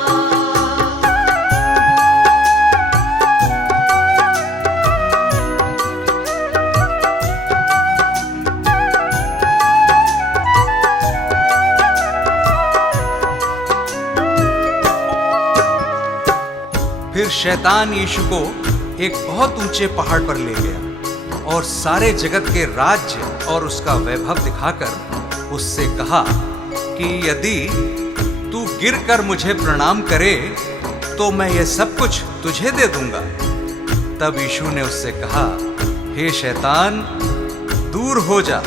फिर शैतान यीशु को एक बहुत ऊंचे पहाड़ पर ले गया और सारे जगत के राज्य और उसका वैभव दिखाकर उससे कहा कि यदि तू गिरकर मुझे प्रणाम करे तो मैं यह सब कुछ तुझे दे दूंगा। तब यीशु ने उससे कहा, हे शैतान, दूर हो जा,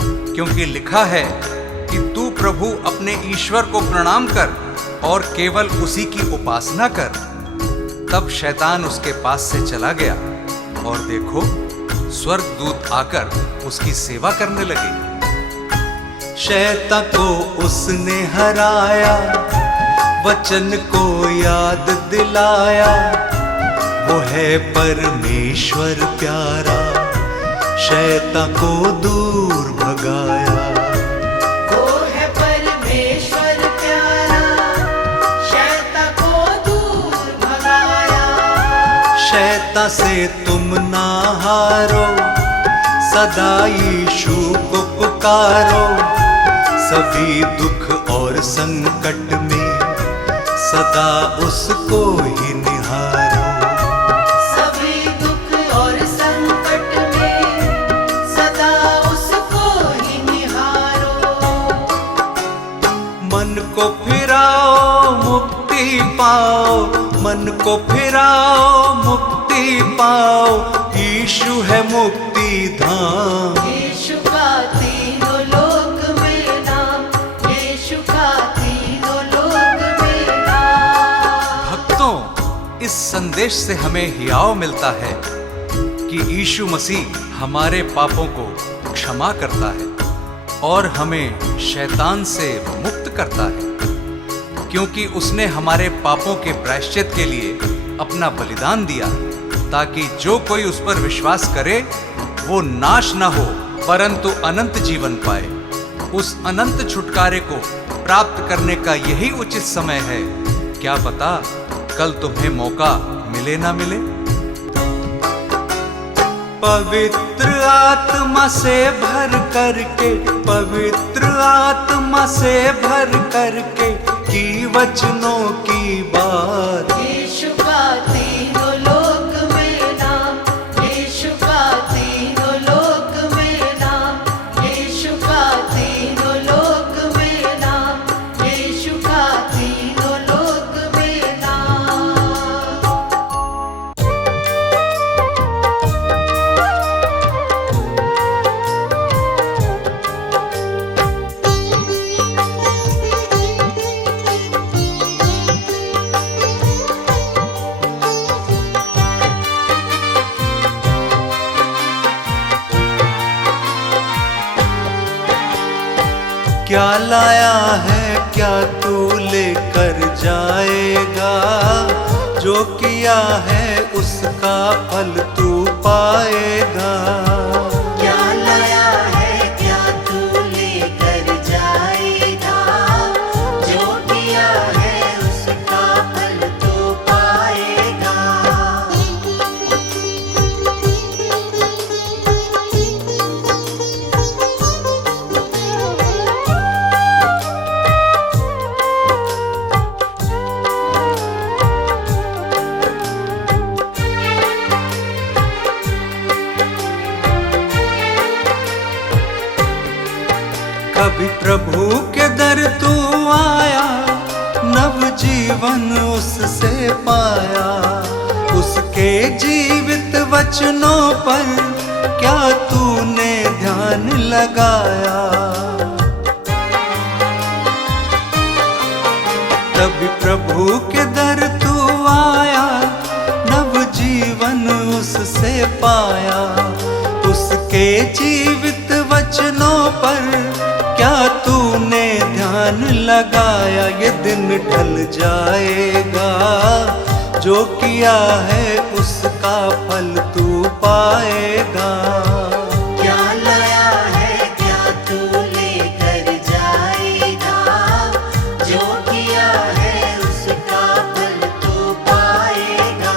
क्योंकि लिखा है कि तू प्रभु अपने ईश्वर को प्रणाम कर और केवल उसी की उपासना कर। तब शैतान उसके पास से चला गया और देखो, स्वर्गदूत आकर उसकी सेवा करने लगे। शैतान को उसने हराया, वचन को याद दिलाया, वो है परमेश्वर प्यारा, शैतान को दूर भगाया। वो है परमेश्वर प्यारा, शैतान को दूर भगाया। शैतान से तुम ना हारो, सदा यीशु को पुकारो, सभी दुख और संकट में सदा उसको ही निहारो। सभी दुख और संकट में सदा उसको ही निहारो। मन को फिराओ, मुक्ति पाओ, मन मन को फिराओ मुक्ति पाओ, यीशु है मुक्ति धाम। यीशु का तीनों लोक में नाम, यीशु का तीनों लोक में नाम। भक्तों, इस संदेश से हमें हियाव मिलता है कि यीशु मसीह हमारे पापों को क्षमा करता है और हमें शैतान से मुक्त करता है, क्योंकि उसने हमारे पापों के प्रायश्चित के लिए अपना बलिदान दिया, ताकि जो कोई उस पर विश्वास करे वो नाश न हो परंतु अनंत जीवन पाए। उस अनंत छुटकारे को प्राप्त करने का यही उचित समय है। क्या पता कल तुम्हें मौका मिले ना मिले। पवित्र आत्मा से भर करके, पवित्र आत्मा से भर करके की वचनों की बात। यीशु का तीनों लोक में नाम, यीशु का तीनों लोक में नाम, यीशु का तीनों लोक में नाम, यीशु का तीनों लोक में नाम। क्या लाया है क्या तू लेकर जाएगा, जो किया है उसका फल तू पाएगा। क्या लाया है क्या तू लेकर जाएगा, जो किया है उसका फल तू पाएगा। कभी प्रभु के दर तू आया, नव जीवन उससे पाया। उसके जीवित वचनों पर क्या तूने ध्यान लगाया। तभी प्रभु के दर तू आया, नव जीवन उससे पाया। उसके जीवित वचनों पर क्या तूने ध्यान लगाया। ये दिन ढल जाएगा, जो किया है उसका फल तू पाएगा। क्या लाया है क्या तू लेकर जाएगा, जो किया है उसका फल तू पाएगा।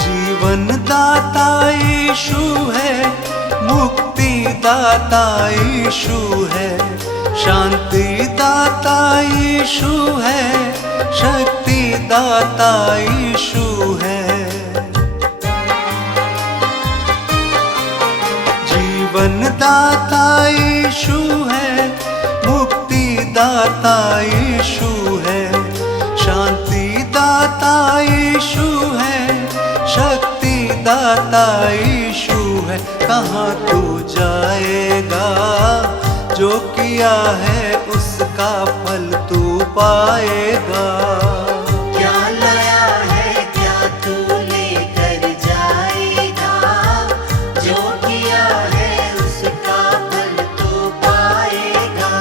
जीवन दाता यीशु है, मुक्ति दाता यीशु है, शांति दाता यीशु है, शक्ति दाता यीशु है। जीवन दाता यीशु है, मुक्ति दाता यीशु है, शांति दाता यीशु है, शक्ति दाता यीशु है। कहाँ तू जाएगा, जो किया है उसका फल तू पाएगा। क्या लाया है क्या तू लेकर जाएगा, जो किया है उसका फल तू पाएगा।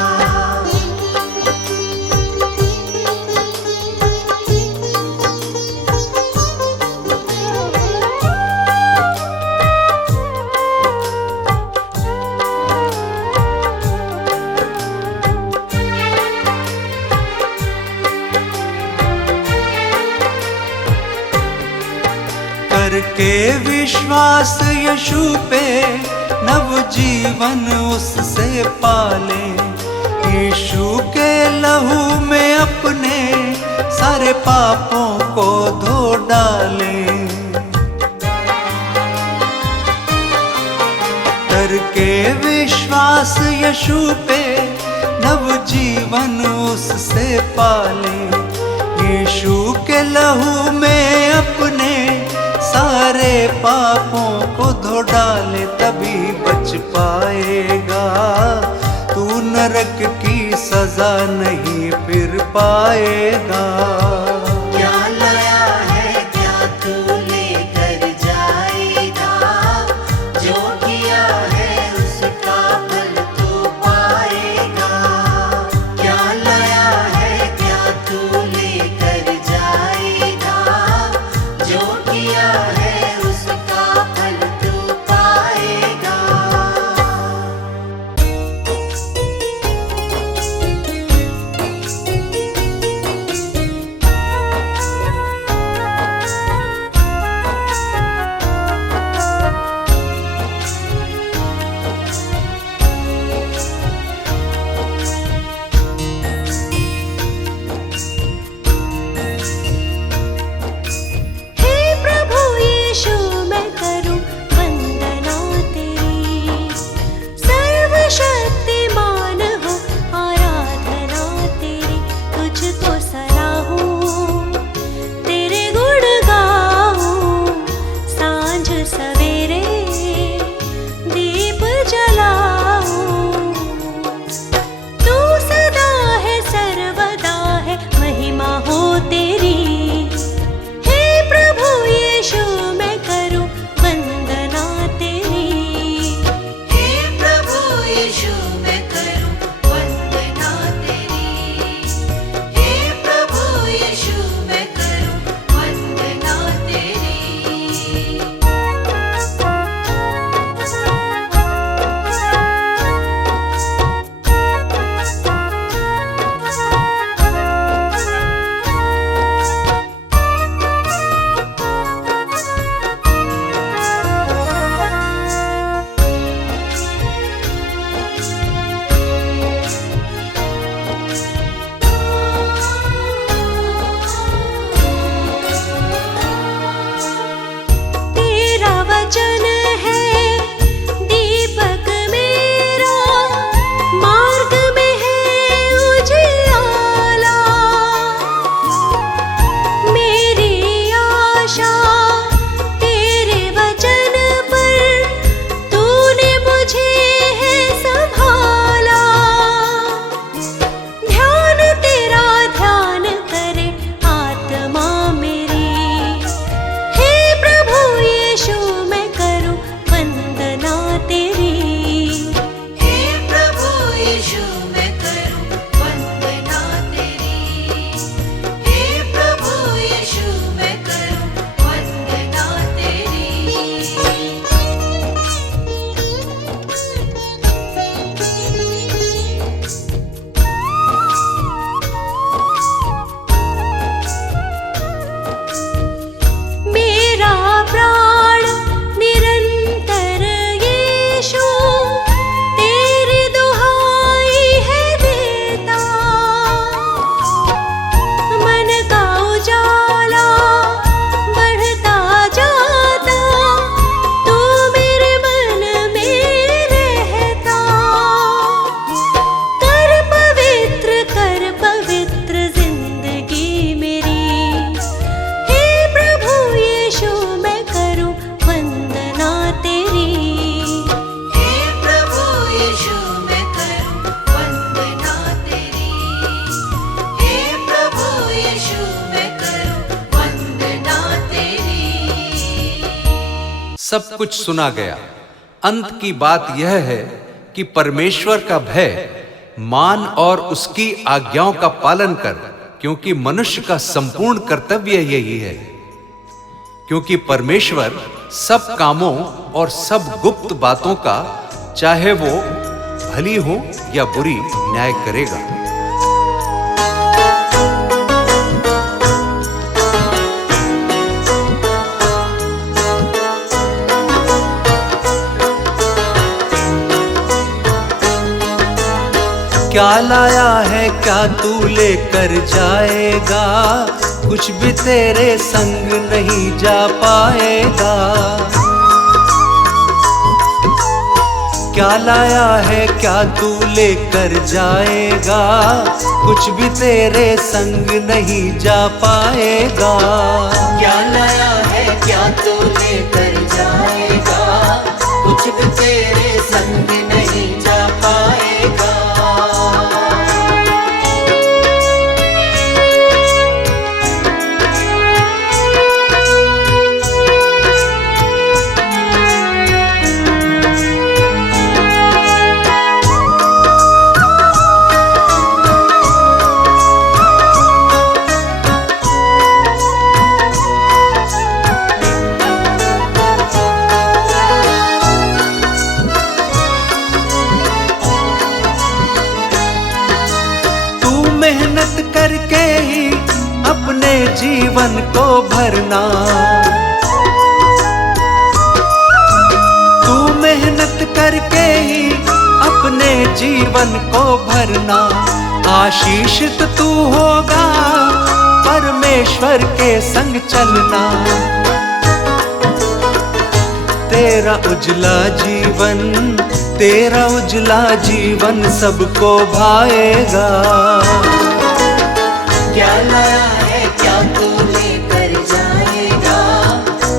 करके विश्वास यीशु पे नवजीवन उससे पाले। यीशु के लहू में अपने सारे पापों को धो डाले। करके विश्वास यीशु पे नवजीवन उससे पाले। यीशु के लहू में अपने सारे पापों को धो डाले, तभी बच पाएगा तू, नरक की सजा नहीं फिर पाएगा। क्या लाया है क्या तू लेकर जाएगा, जो किया है उसका फल तू पाएगा। क्या लाया है क्या तू लेकर जाएगा, जो किया है उसका फल तू पाएगा। हे प्रभु यीशु मैं करूं वंदना तेरी, सर्वशक्तिमान हो आराधना तेरी। तुझको सलाहूं तेरे गुण गाऊं, सांझ सवेरे दीप जलाऊं। तू सदा है सर्वदा है महिमा हो तेरी। हे प्रभु यीशु मैं करूं वंदना तेरी। हे प्रभु यीशु मैं करूं वंदना तेरी। हे प्रभु यीशु मैं करूं वंदना तेरी। तेरा वचन है दीपक मेरा, मार्ग में है उजियाला। मेरी आशा तेरे वचन पर, तूने मुझे है संभाला। ध्यान तेरा ध्यान करे आत्मा मेरी। हे प्रभु यीशु मैं करूं वंदना तेरी। हे प्रभु यीशु मैं करूं वंदना तेरी। हे प्रभु यीशु मैं करूं वंदना तेरी। मेरा प्राण निरंतर यीशु तेरी दुहाई है देता। मन का उजाला बढ़ता जाता, तू मेरे मन में रहता। कर पवित्र जिंदगी मेरी। हे प्रभु यीशु मैं करूं वंदना तेरी। हे प्रभु यीशु मैं करूं वंदना तेरी। हे प्रभु यीशु मैं करूं वंदना तेरी। सब कुछ सुना गया। अंत की बात यह है कि परमेश्वर का भय मान और उसकी आज्ञाओं का पालन कर, क्योंकि मनुष्य का संपूर्ण कर्तव्य यही है। क्योंकि परमेश्वर सब कामों और सब गुप्त बातों का, चाहे वो भली हो या बुरी, न्याय करेगा। क्या लाया है क्या तू लेकर जाएगा, कुछ भी तेरे संग नहीं जा पाएगा। क्या लाया है क्या तू लेकर जाएगा, कुछ भी तेरे संग नहीं जा पाएगा। क्या लाया है क्या तू लेकर जाएगा, कुछ भी तेरे संग नहीं जा पाएगा। मेहनत करके ही अपने जीवन को भरना, तू मेहनत करके ही अपने जीवन को भरना। आशीषित तू होगा परमेश्वर के संग चलना। तेरा उजला जीवन, तेरा उजला जीवन सबको भाएगा। क्या लाया है क्या तू लेकर जाएगा,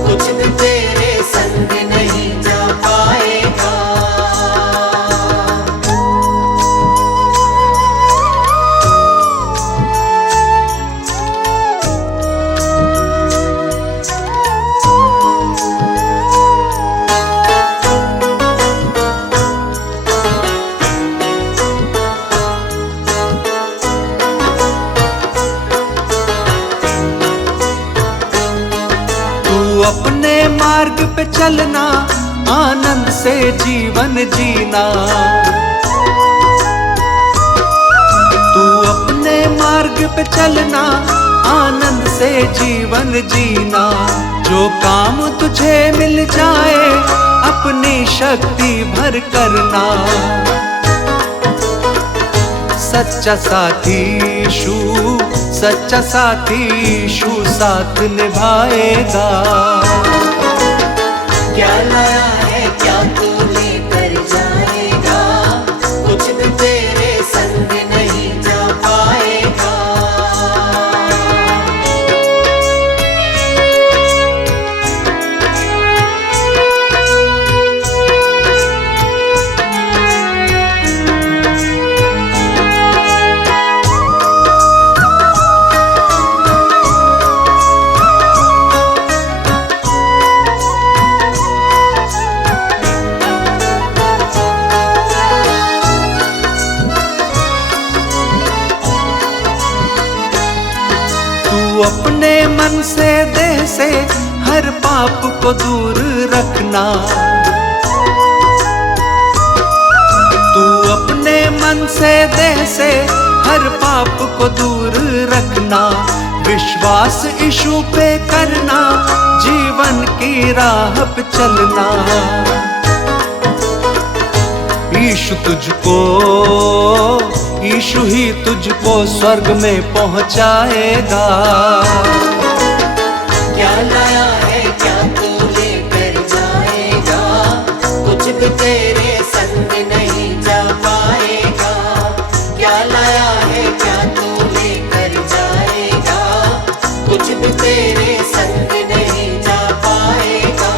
कुछ भी तेरे संग नहीं जा पाएगा। अपने मार्ग पे चलना, आनंद से जीवन जीना। तू अपने मार्ग पे चलना, आनंद से जीवन जीना। जो काम तुझे मिल जाए अपनी शक्ति भर करना। सच्चा साथी यीशु, सच्चा साथी यीशु साथ निभाएगा। क्या लाया है क्या तू लेकर जाएगा, कुछ भी तेरे संग नहीं जा पाएगा। अपने मन से देह से हर पाप को दूर रखना। तू अपने मन से देह से हर पाप को दूर रखना। विश्वास यीशु पे करना, जीवन की राह पे चलना। यीशु तुझको, यीशु ही तुझको स्वर्ग में पहुंचाएगा। क्या लाया है क्या तू लेकर जाएगा, कुछ भी तेरे संग नहीं जा पाएगा। क्या लाया है क्या तू लेकर जाएगा, कुछ भी तेरे संग नहीं जा पाएगा।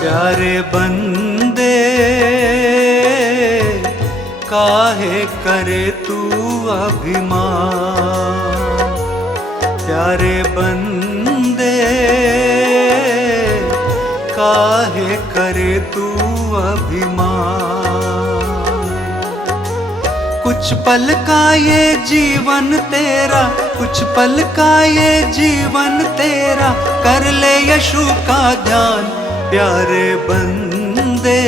प्यारे बंदे काहे करे तू अभिमान। प्यारे बंदे काहे करे तू अभिमान। कुछ पल का ये जीवन तेरा, कुछ पल का ये जीवन तेरा, कर ले यीशु का ध्यान प्यारे बंदे।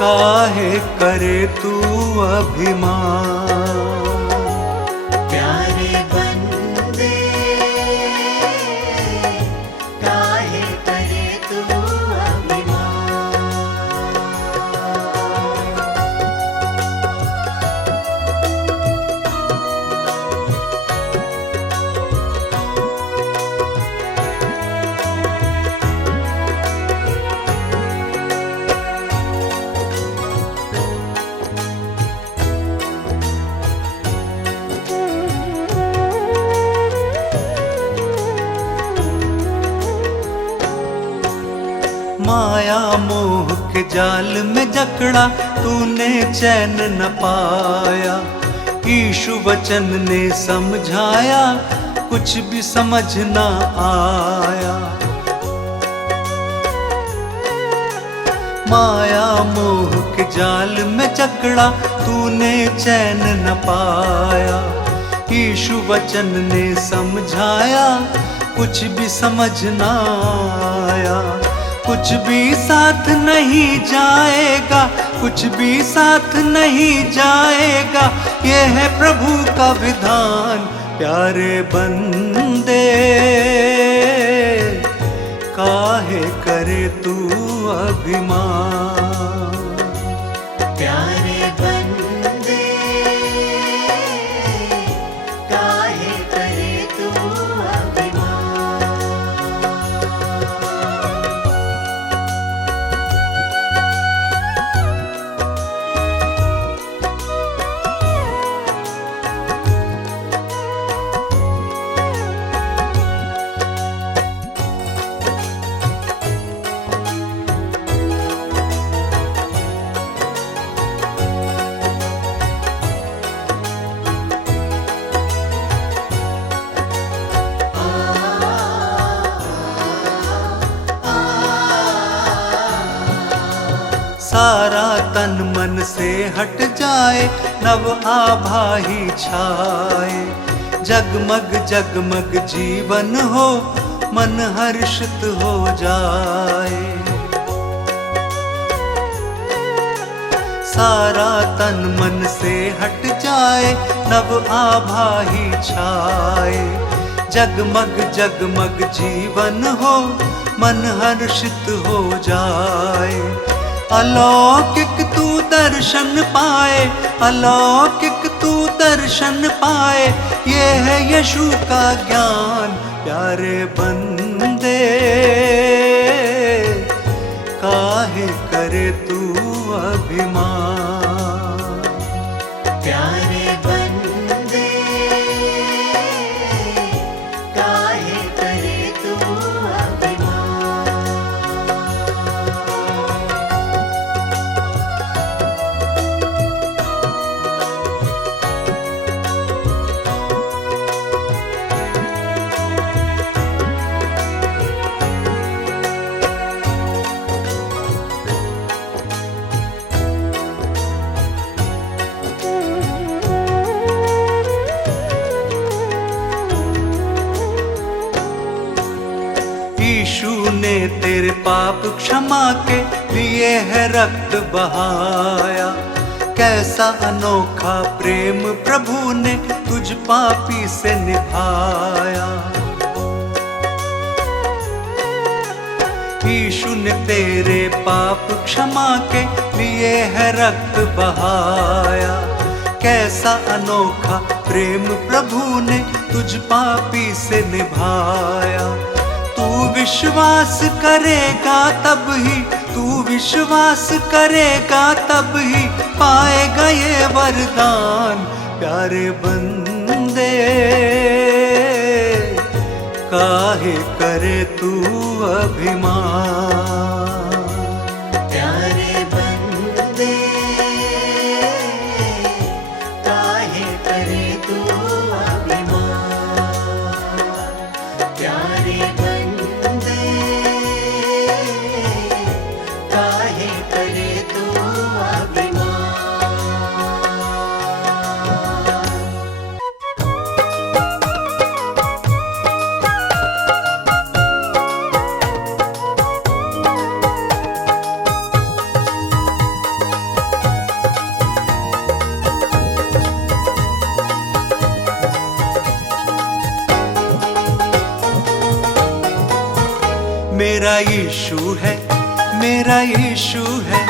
काहे करे तू अभिमान। प्यारे बंदे काहे करे तू अभिमान। माया मोह के जाल में जकड़ा तूने चैन न पाया। यीशु वचन ने समझाया, कुछ भी समझ न आया। माया मोह के जाल में जकड़ा तूने चैन न पाया। यीशु वचन ने समझाया, कुछ भी समझ न आया। कुछ भी साथ नहीं जाएगा, कुछ भी साथ नहीं जाएगा, ये है प्रभु का विधान प्यारे बंदे। काहे करे तू अभिमान। प्यारे बंदे काहे करे तू अभिमान। सारा तन मन से हट जाए, नव आभा ही छाए। जगमग जगमग जीवन हो, मन हर्षित हो जाए। सारा तन मन से हट जाए, नव आभा ही छाए। जगमग जगमग जीवन हो, मन हर्षित हो जाए। अलौकिक तू दर्शन पाए, अलौकिक तू दर्शन पाए, ये है यीशु का ज्ञान प्यारे बंदे। काहे करे तू अभिमान। प्यारे बंदे काहे करे तू अभिमान। यीशु ने तेरे पाप क्षमा के लिए है रक्त बहाया। कैसा अनोखा प्रेम प्रभु ने तुझ पापी से निभाया। यीशु ने तेरे पाप क्षमा के लिए है रक्त बहाया। कैसा अनोखा प्रेम प्रभु ने तुझ पापी से निभाया। तू विश्वास करेगा तब ही, तू विश्वास करेगा तब ही पाएगा ये वरदान प्यारे बंदे। काहे करे तू अभिमान। प्यारे बंदे काहे करे तू अभिमान। प्यारे बंदे यीशु है, मेरा यीशु है,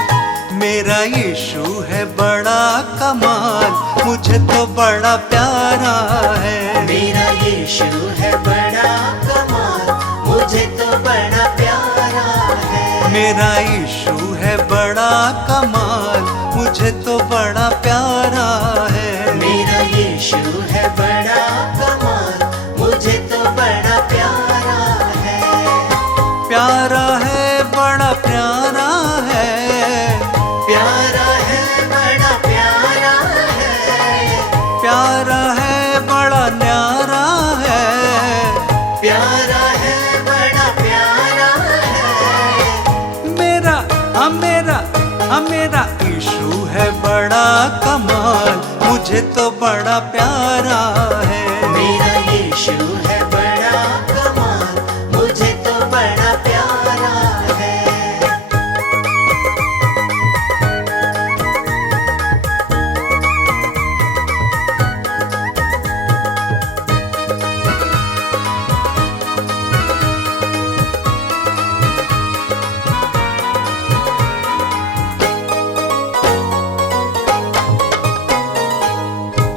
मेरा यीशु है बड़ा कमाल, मुझे तो बड़ा प्यारा है। मेरा यीशु है बड़ा कमाल, मुझे तो बड़ा प्यारा है। मेरा यीशु है बड़ा कमाल, मुझे तो बड़ा प्यारा है। मेरा यीशु है बड़ा कमाल, मुझे तो बड़ा प्यारा है। प्यारा है, बड़ा प्यारा है, प्यारा है, बड़ा प्यारा है। प्यारा है, बड़ा न्यारा है। प्यारा है, बड़ा प्यारा है। मेरा यीशु है बड़ा कमाल, मुझे तो बड़ा प्यारा है। मेरा यीशु है बड़ा कमाल, मुझे तो बड़ा प्यारा है।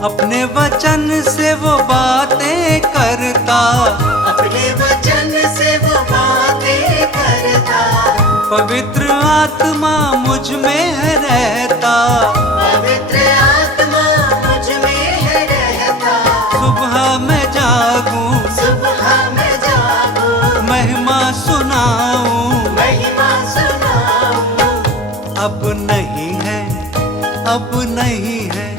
अपने वचन से वो बातें करता, अपने वचन से वो बातें करता। पवित्र आत्मा मुझ में है रहता। पवित्र आत्मा मुझ में है रहता। सुबह मैं जागूं, सुबह मैं जागूं, महिमा सुनाऊं। महिमा सुनाऊं। अब नहीं है, अब नहीं है,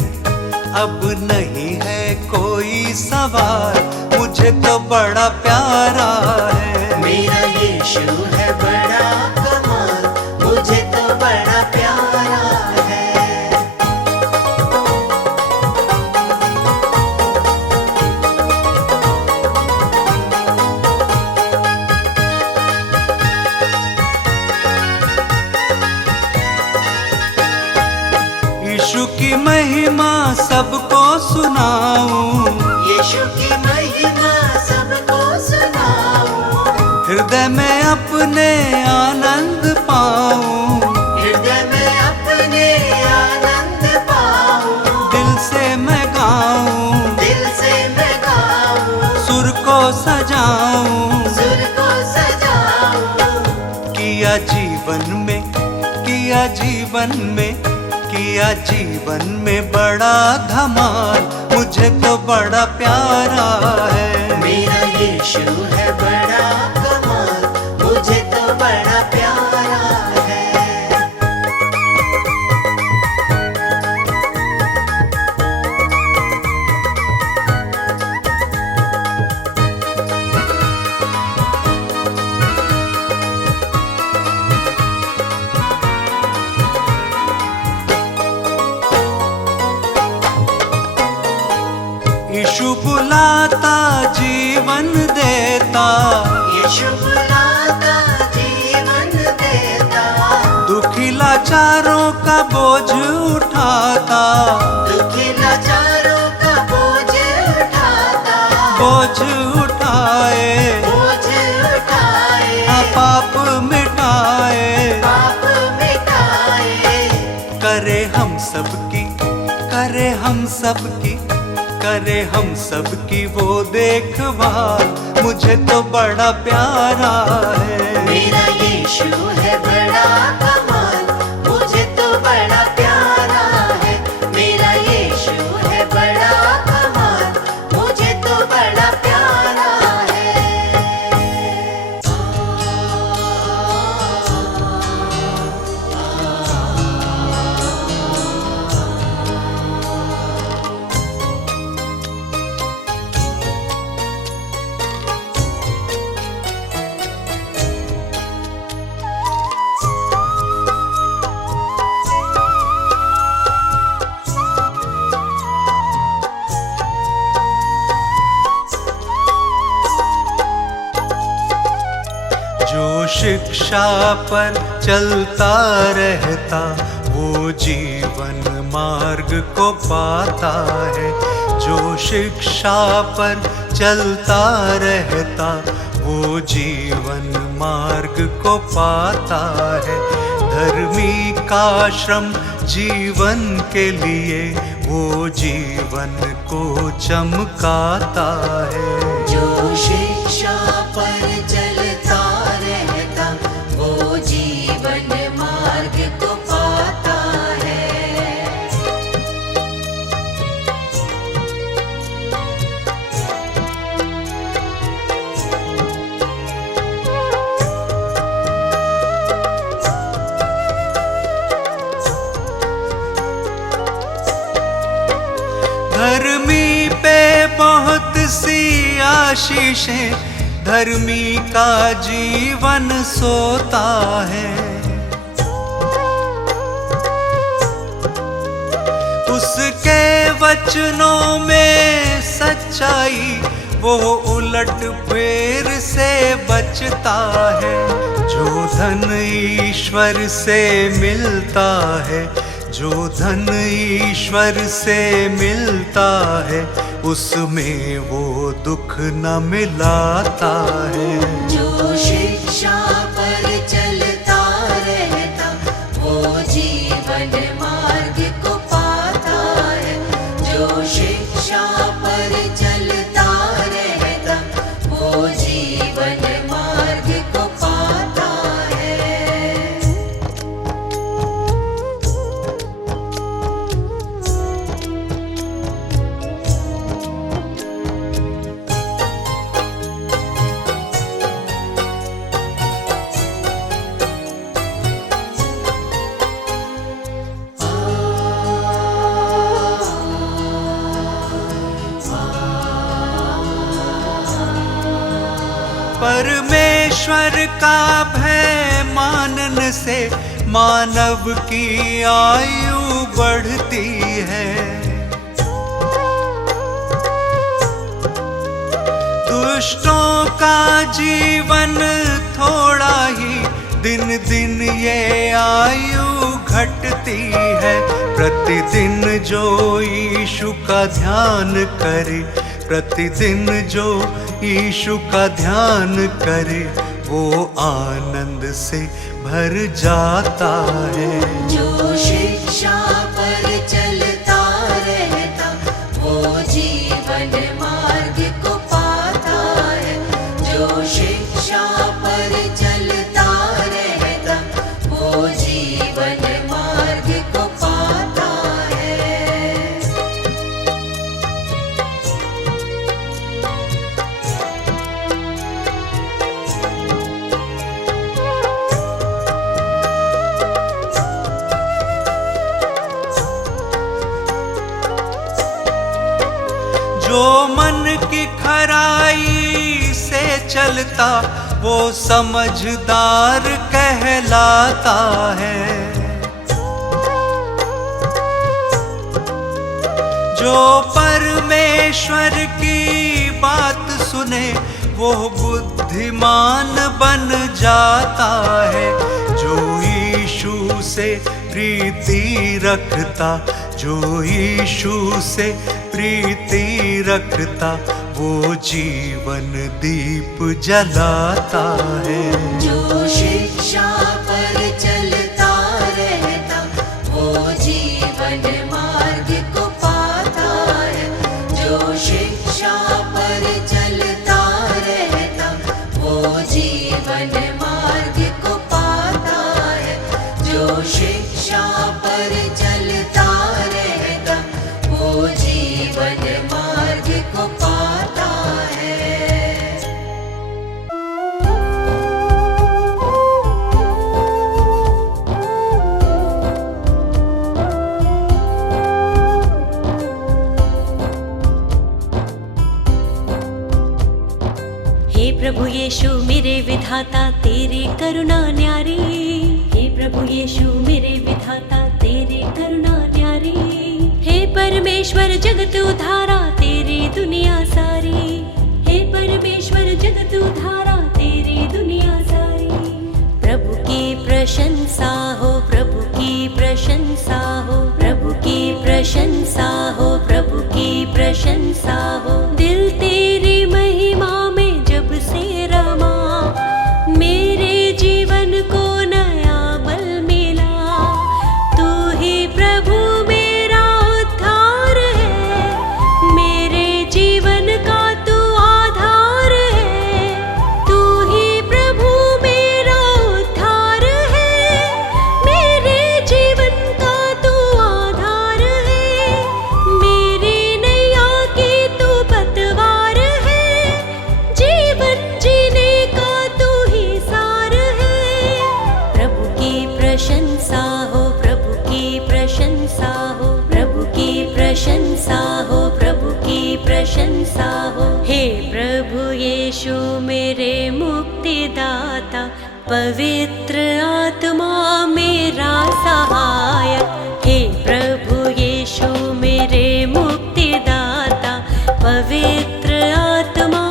अब नहीं है कोई सवाल, मुझे तो बड़ा प्यारा है। मेरा यीशु है बड़ा कमाल, मुझे तो बड़ा प्यारा है। यीशु की महिमा सबको सुनाऊं, यीशु की महिमा सबको सुनाऊं। हृदय में अपने आनंद पाऊं। हृदय में अपने आनंद पाऊं। दिल से मैं गाऊं, दिल से मैं गाऊं। सुर को सजाऊं। सुर को सजाऊं। किया जीवन में, किया जीवन में, किया जीवन में बड़ा धमाल, मुझे तो बड़ा प्यारा है। मेरा यीशु है बड़ा कमाल, मुझे तो बड़ा प्यारा है। यीशु बुलाता जीवन देता, यीशु बुलाता जीवन देता। दुखी लाचारों का बोझ उठाता। दुखी लाचारों का बोझ उठाता। बोझ उठाए, बोझ उठाए। पाप मिटाए। पाप मिटाए। करे हम सबकी, करे हम सबकी, करे हम सबकी वो देखभाल, मुझे तो बड़ा प्यारा है। मेरा यीशु है बड़ा कमाल, मुझे तो बड़ा प्यारा है। मेरा यीशु है बड़ा कमाल, मुझे तो बड़ा प्यारा है। जो शिक्षा पर चलता रहता, वो जीवन मार्ग को पाता है। जो शिक्षा पर चलता रहता, वो जीवन मार्ग को पाता है। धर्मी का श्रम जीवन के लिए वो जीवन को चमकाता है। जो शिक्षा पर चलता रहता वो जीवन मार्ग को पाता है। धर्मी पे बहुत सी आशीषें, धर्मी का जीवन सोता है। उसके वचनों में सच्चाई, वो उलट फेर से बचता है। जो धन ईश्वर से मिलता है, जो धन ईश्वर से मिलता है, उसमें वो दुख न मिलाता है। जो शिक्षा पर चलता रहता वो जीवन मार्ग को पाता है। जो शिक्षा पर चलता रहता वो जीवन मार्ग को पाता है। परमेश्वर का भय मानने से मानव की आयु बढ़ती है। दुष्टों का जीवन थोड़ा ही, दिन दिन ये आयु घटती है। प्रतिदिन जो यीशु का ध्यान करे, प्रतिदिन जो यीशु का ध्यान करे, वो आनंद से भर जाता है। जो शिक्षा पर चलता रहता वो जीवन मार्ग को पाता है। जो शिक्षा पर चलता रहता वो जीवन मार्ग को पाता है। जो मन की खराई से चलता वो समझदार कहलाता है। जो परमेश्वर की बात सुने वो बुद्धिमान बन जाता है। जो यीशु से प्रीति रखता, जो यीशु से प्रीति रखता, वो जीवन दीप जलाता है। जो शिक्षा पर चलता रहता वो जीवन मार्ग को पाता है। जो शिक्षा पर चलता रहता वो जीवन मार्ग को पाता है। जो शिक्षा पर चलता रहता वो जीवन मार्ग को पाता है। हे प्रभु यीशु मेरे विधाता तेरी करुणा न्यारी। हे प्रभु यीशु मेरे विधाता तेरी करुणा न्यारी। हे परमेश्वर जगत उधारा तेरी दुनिया सारी। हे परमेश्वर जगत उधारा तेरी दुनिया सारी। प्रभु की प्रशंसा हो, प्रभु की प्रशंसा हो, प्रभु की प्रशंसा हो, प्रभु की प्रशंसा हो। दिल तेरी महिमा में जब से रमा, मेरे पवित्र आत्मा मेरा सहायक, हे प्रभु यीशु मेरे मुक्तिदाता। पवित्र आत्मा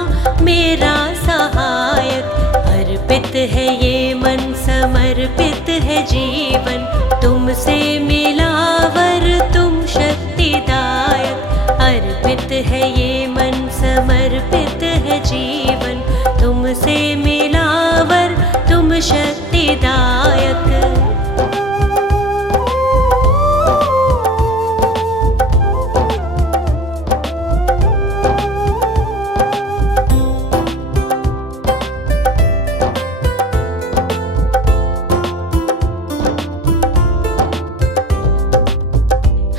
मेरा सहायक, अर्पित है ये मन, समर्पित है जीवन, तुमसे मिला वर तुम शक्तिदायक। अर्पित है ये मन, समर्पित है जीवन, तुमसे मिला वर तुम शक्तिदायक।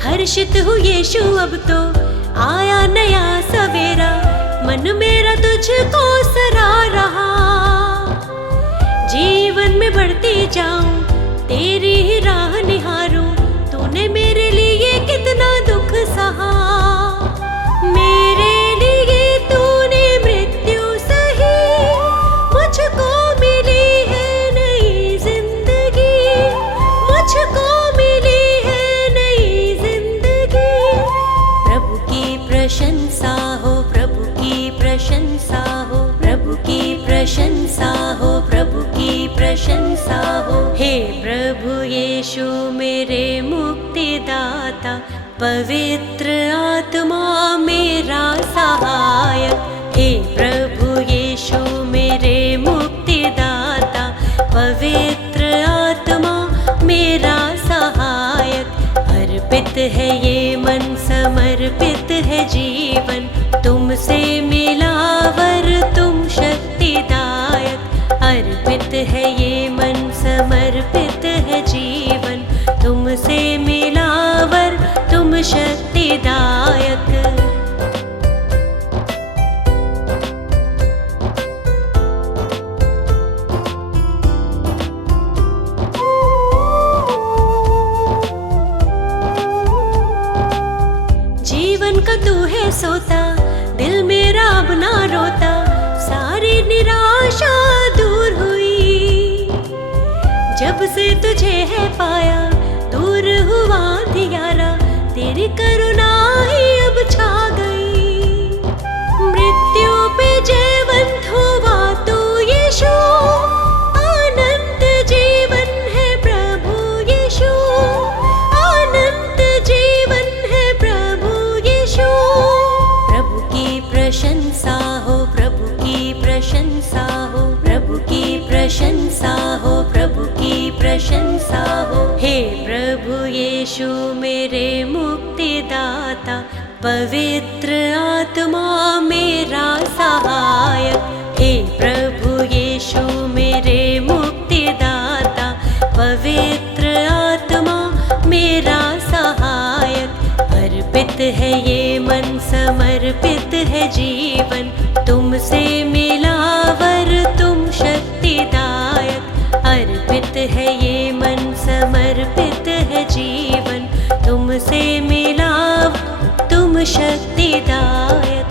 हर्षित हूँ यीशु अब तो आया नया सवेरा, मन मेरा तुझको सरा रहा। जीवन में बढ़ती जाऊं, तेरी ही राह निहारूं, तूने मेरे लिए कितना दुख सहा। मेरे लिए तूने मृत्यु सही, मुझको मिली है नई जिंदगी, मुझको मिली है नई जिंदगी। प्रभु की प्रशंसा हो, प्रभु की प्रशंसा हो, प्रभु की प्रशंसा हो, प्रभु की प्रशंसा हो। हे प्रभु यीशु मेरे मुक्तिदाता, पवित्र आत्मा मेरा सहायक, हे प्रभु यीशु मेरे मुक्तिदाता। पवित्र आत्मा मेरा सहायक, अर्पित है ये मन, समर्पित है जीवन, तुमसे मिला वर तुम शक्तिदायक। अर्पित है ये मन, समर्पित है जीवन, तुमसे मिला वर तुम शक्तिदायक। जीवन का तू है सोता, दिल मेरा अब ना रोता, सारी निराशा दूर हुई। जब से तुझे है पाया, दूर हुआ अंधियारा, तेरी करुणा ही अब छा गई। मृत्यु पे जयवंत हुआ तू यीशु, अनंत जीवन है प्रभु यीशु, अनंत जीवन है प्रभु यीशु। प्रभु की प्रशंसा हो, प्रभु की प्रशंसा हो, प्रभु की प्रशंसा हो, प्रभु की प्रशंसा हो। हे प्रभु यीशु मेरे मुक्तिदाता, पवित्र आत्मा मेरा सहायक, हे प्रभु यीशु मेरे मुक्तिदाता। पवित्र आत्मा मेरा सहायक, अर्पित है ये मन, समर्पित है जीवन, तुमसे मिला वर तुम शक्तिदायक। अर्पित है ये मन, समर्पित है जीवन, तुमसे मिला तुम शक्तिदायक।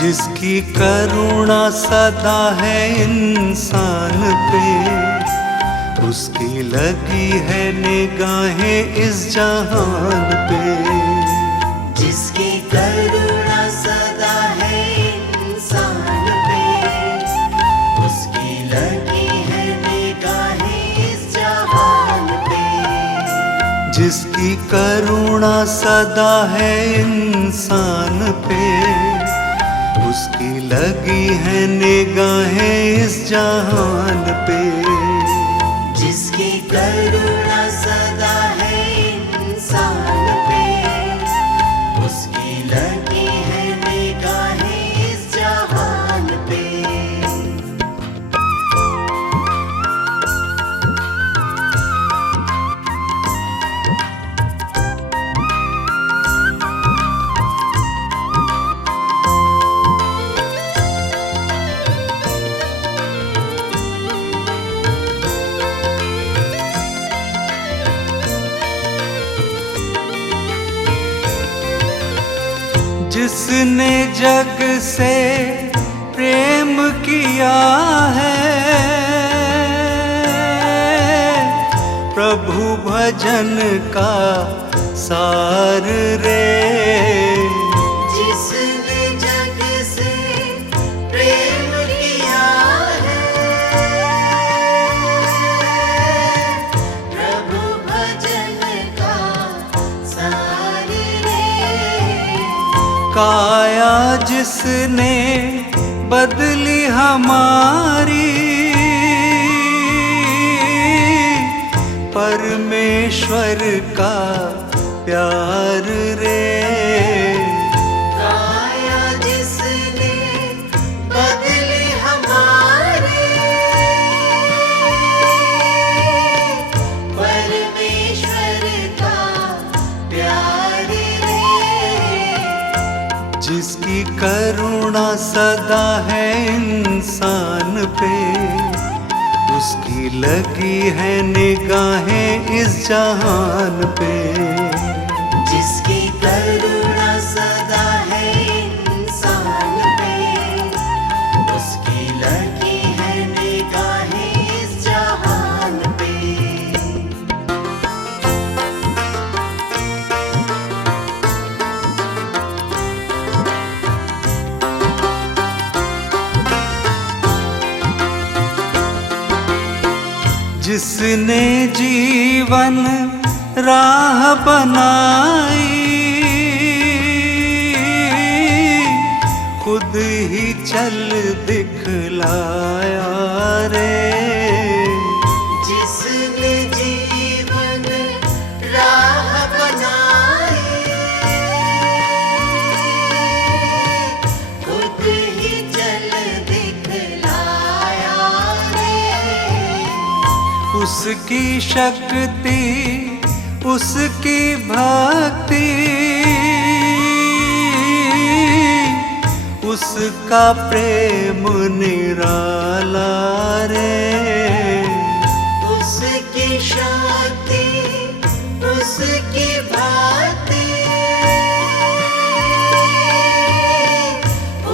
जिसकी करुणा सदा है इंसान पे, उसकी लगी है निगाहें इस जहान पे। जिसकी करुणा सदा है इंसान पे, उसकी लगी है निगाहें इस जहान पे। जिसकी करुणा सदा है इंसान पे, उसकी लगी है निगाहें इस जहान पे। जिसकी करुणा सदा है इंसान पे, उसकी लगी है निगाहें इस जहान पे। जिसने जग से प्रेम किया है, प्रभु भजन का सार रे। जिसने जग से प्रेम किया है, प्रभु भजन का सार रे। काया जिसने बदली हमारी, परमेश्वर का प्यार रे। काया जिसने बदली हमारी, परमेश्वर का प्यार रे। जिसकी करुणा सदा है इंसान पे, उसकी लगी है निगाहें इस जहान पे। जिसकी करुणा सदा है इंसान पे, उसकी लगी है निगाहें इस जहान पे। जिसने जीवन राह बनाई, खुद ही चल दिखलाया रे। जिसने जीवन राह बनाई, खुद ही चल दिखलाया रे। उसकी शक्ति, उसकी भक्ति, उसका प्रेम निराला रे। उसकी शक्ति, उसकी भक्ति,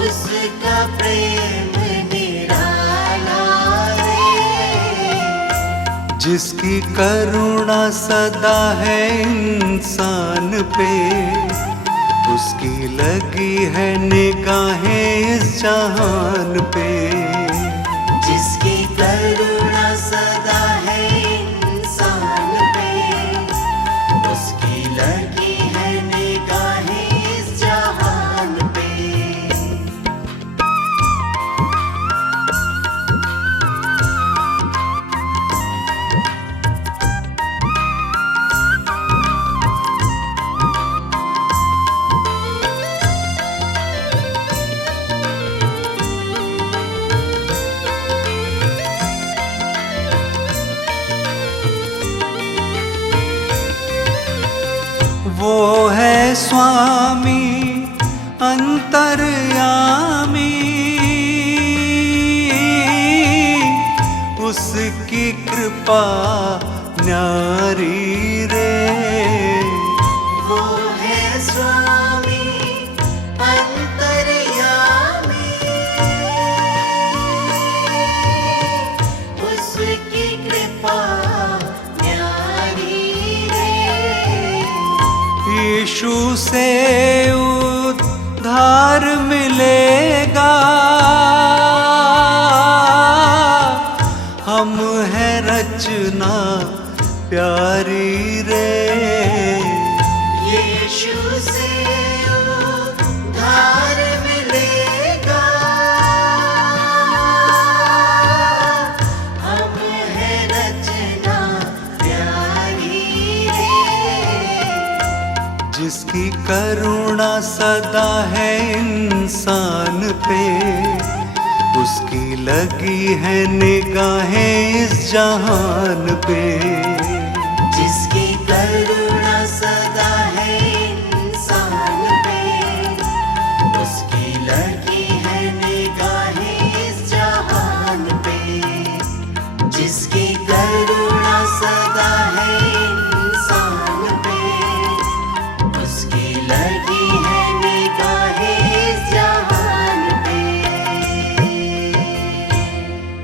उसका प्रेम निराला रे। जिसकी करुणा सदा है इंसान पे, उसकी लगी है निगाहें इस जहान पे। जिसकी करुणा सदा है इंसान पे, उसकी लगी है निगाहें इस जहान पे। वो है स्वामी अंतर्यामी, उसकी कृपा न्यारी रे। वो है स्वामी अंतर्यामी, उसकी कृपा न्यारी रे। यीशु से उद्धार मिलेगा, हम है रचना प्यारी रे। यीशु से उद्धार मिलेगा, हम है रचना प्यारी रे। जिसकी करुणा सदा है इंसान पे, उसकी लगी है निगाहें इस जहान पे।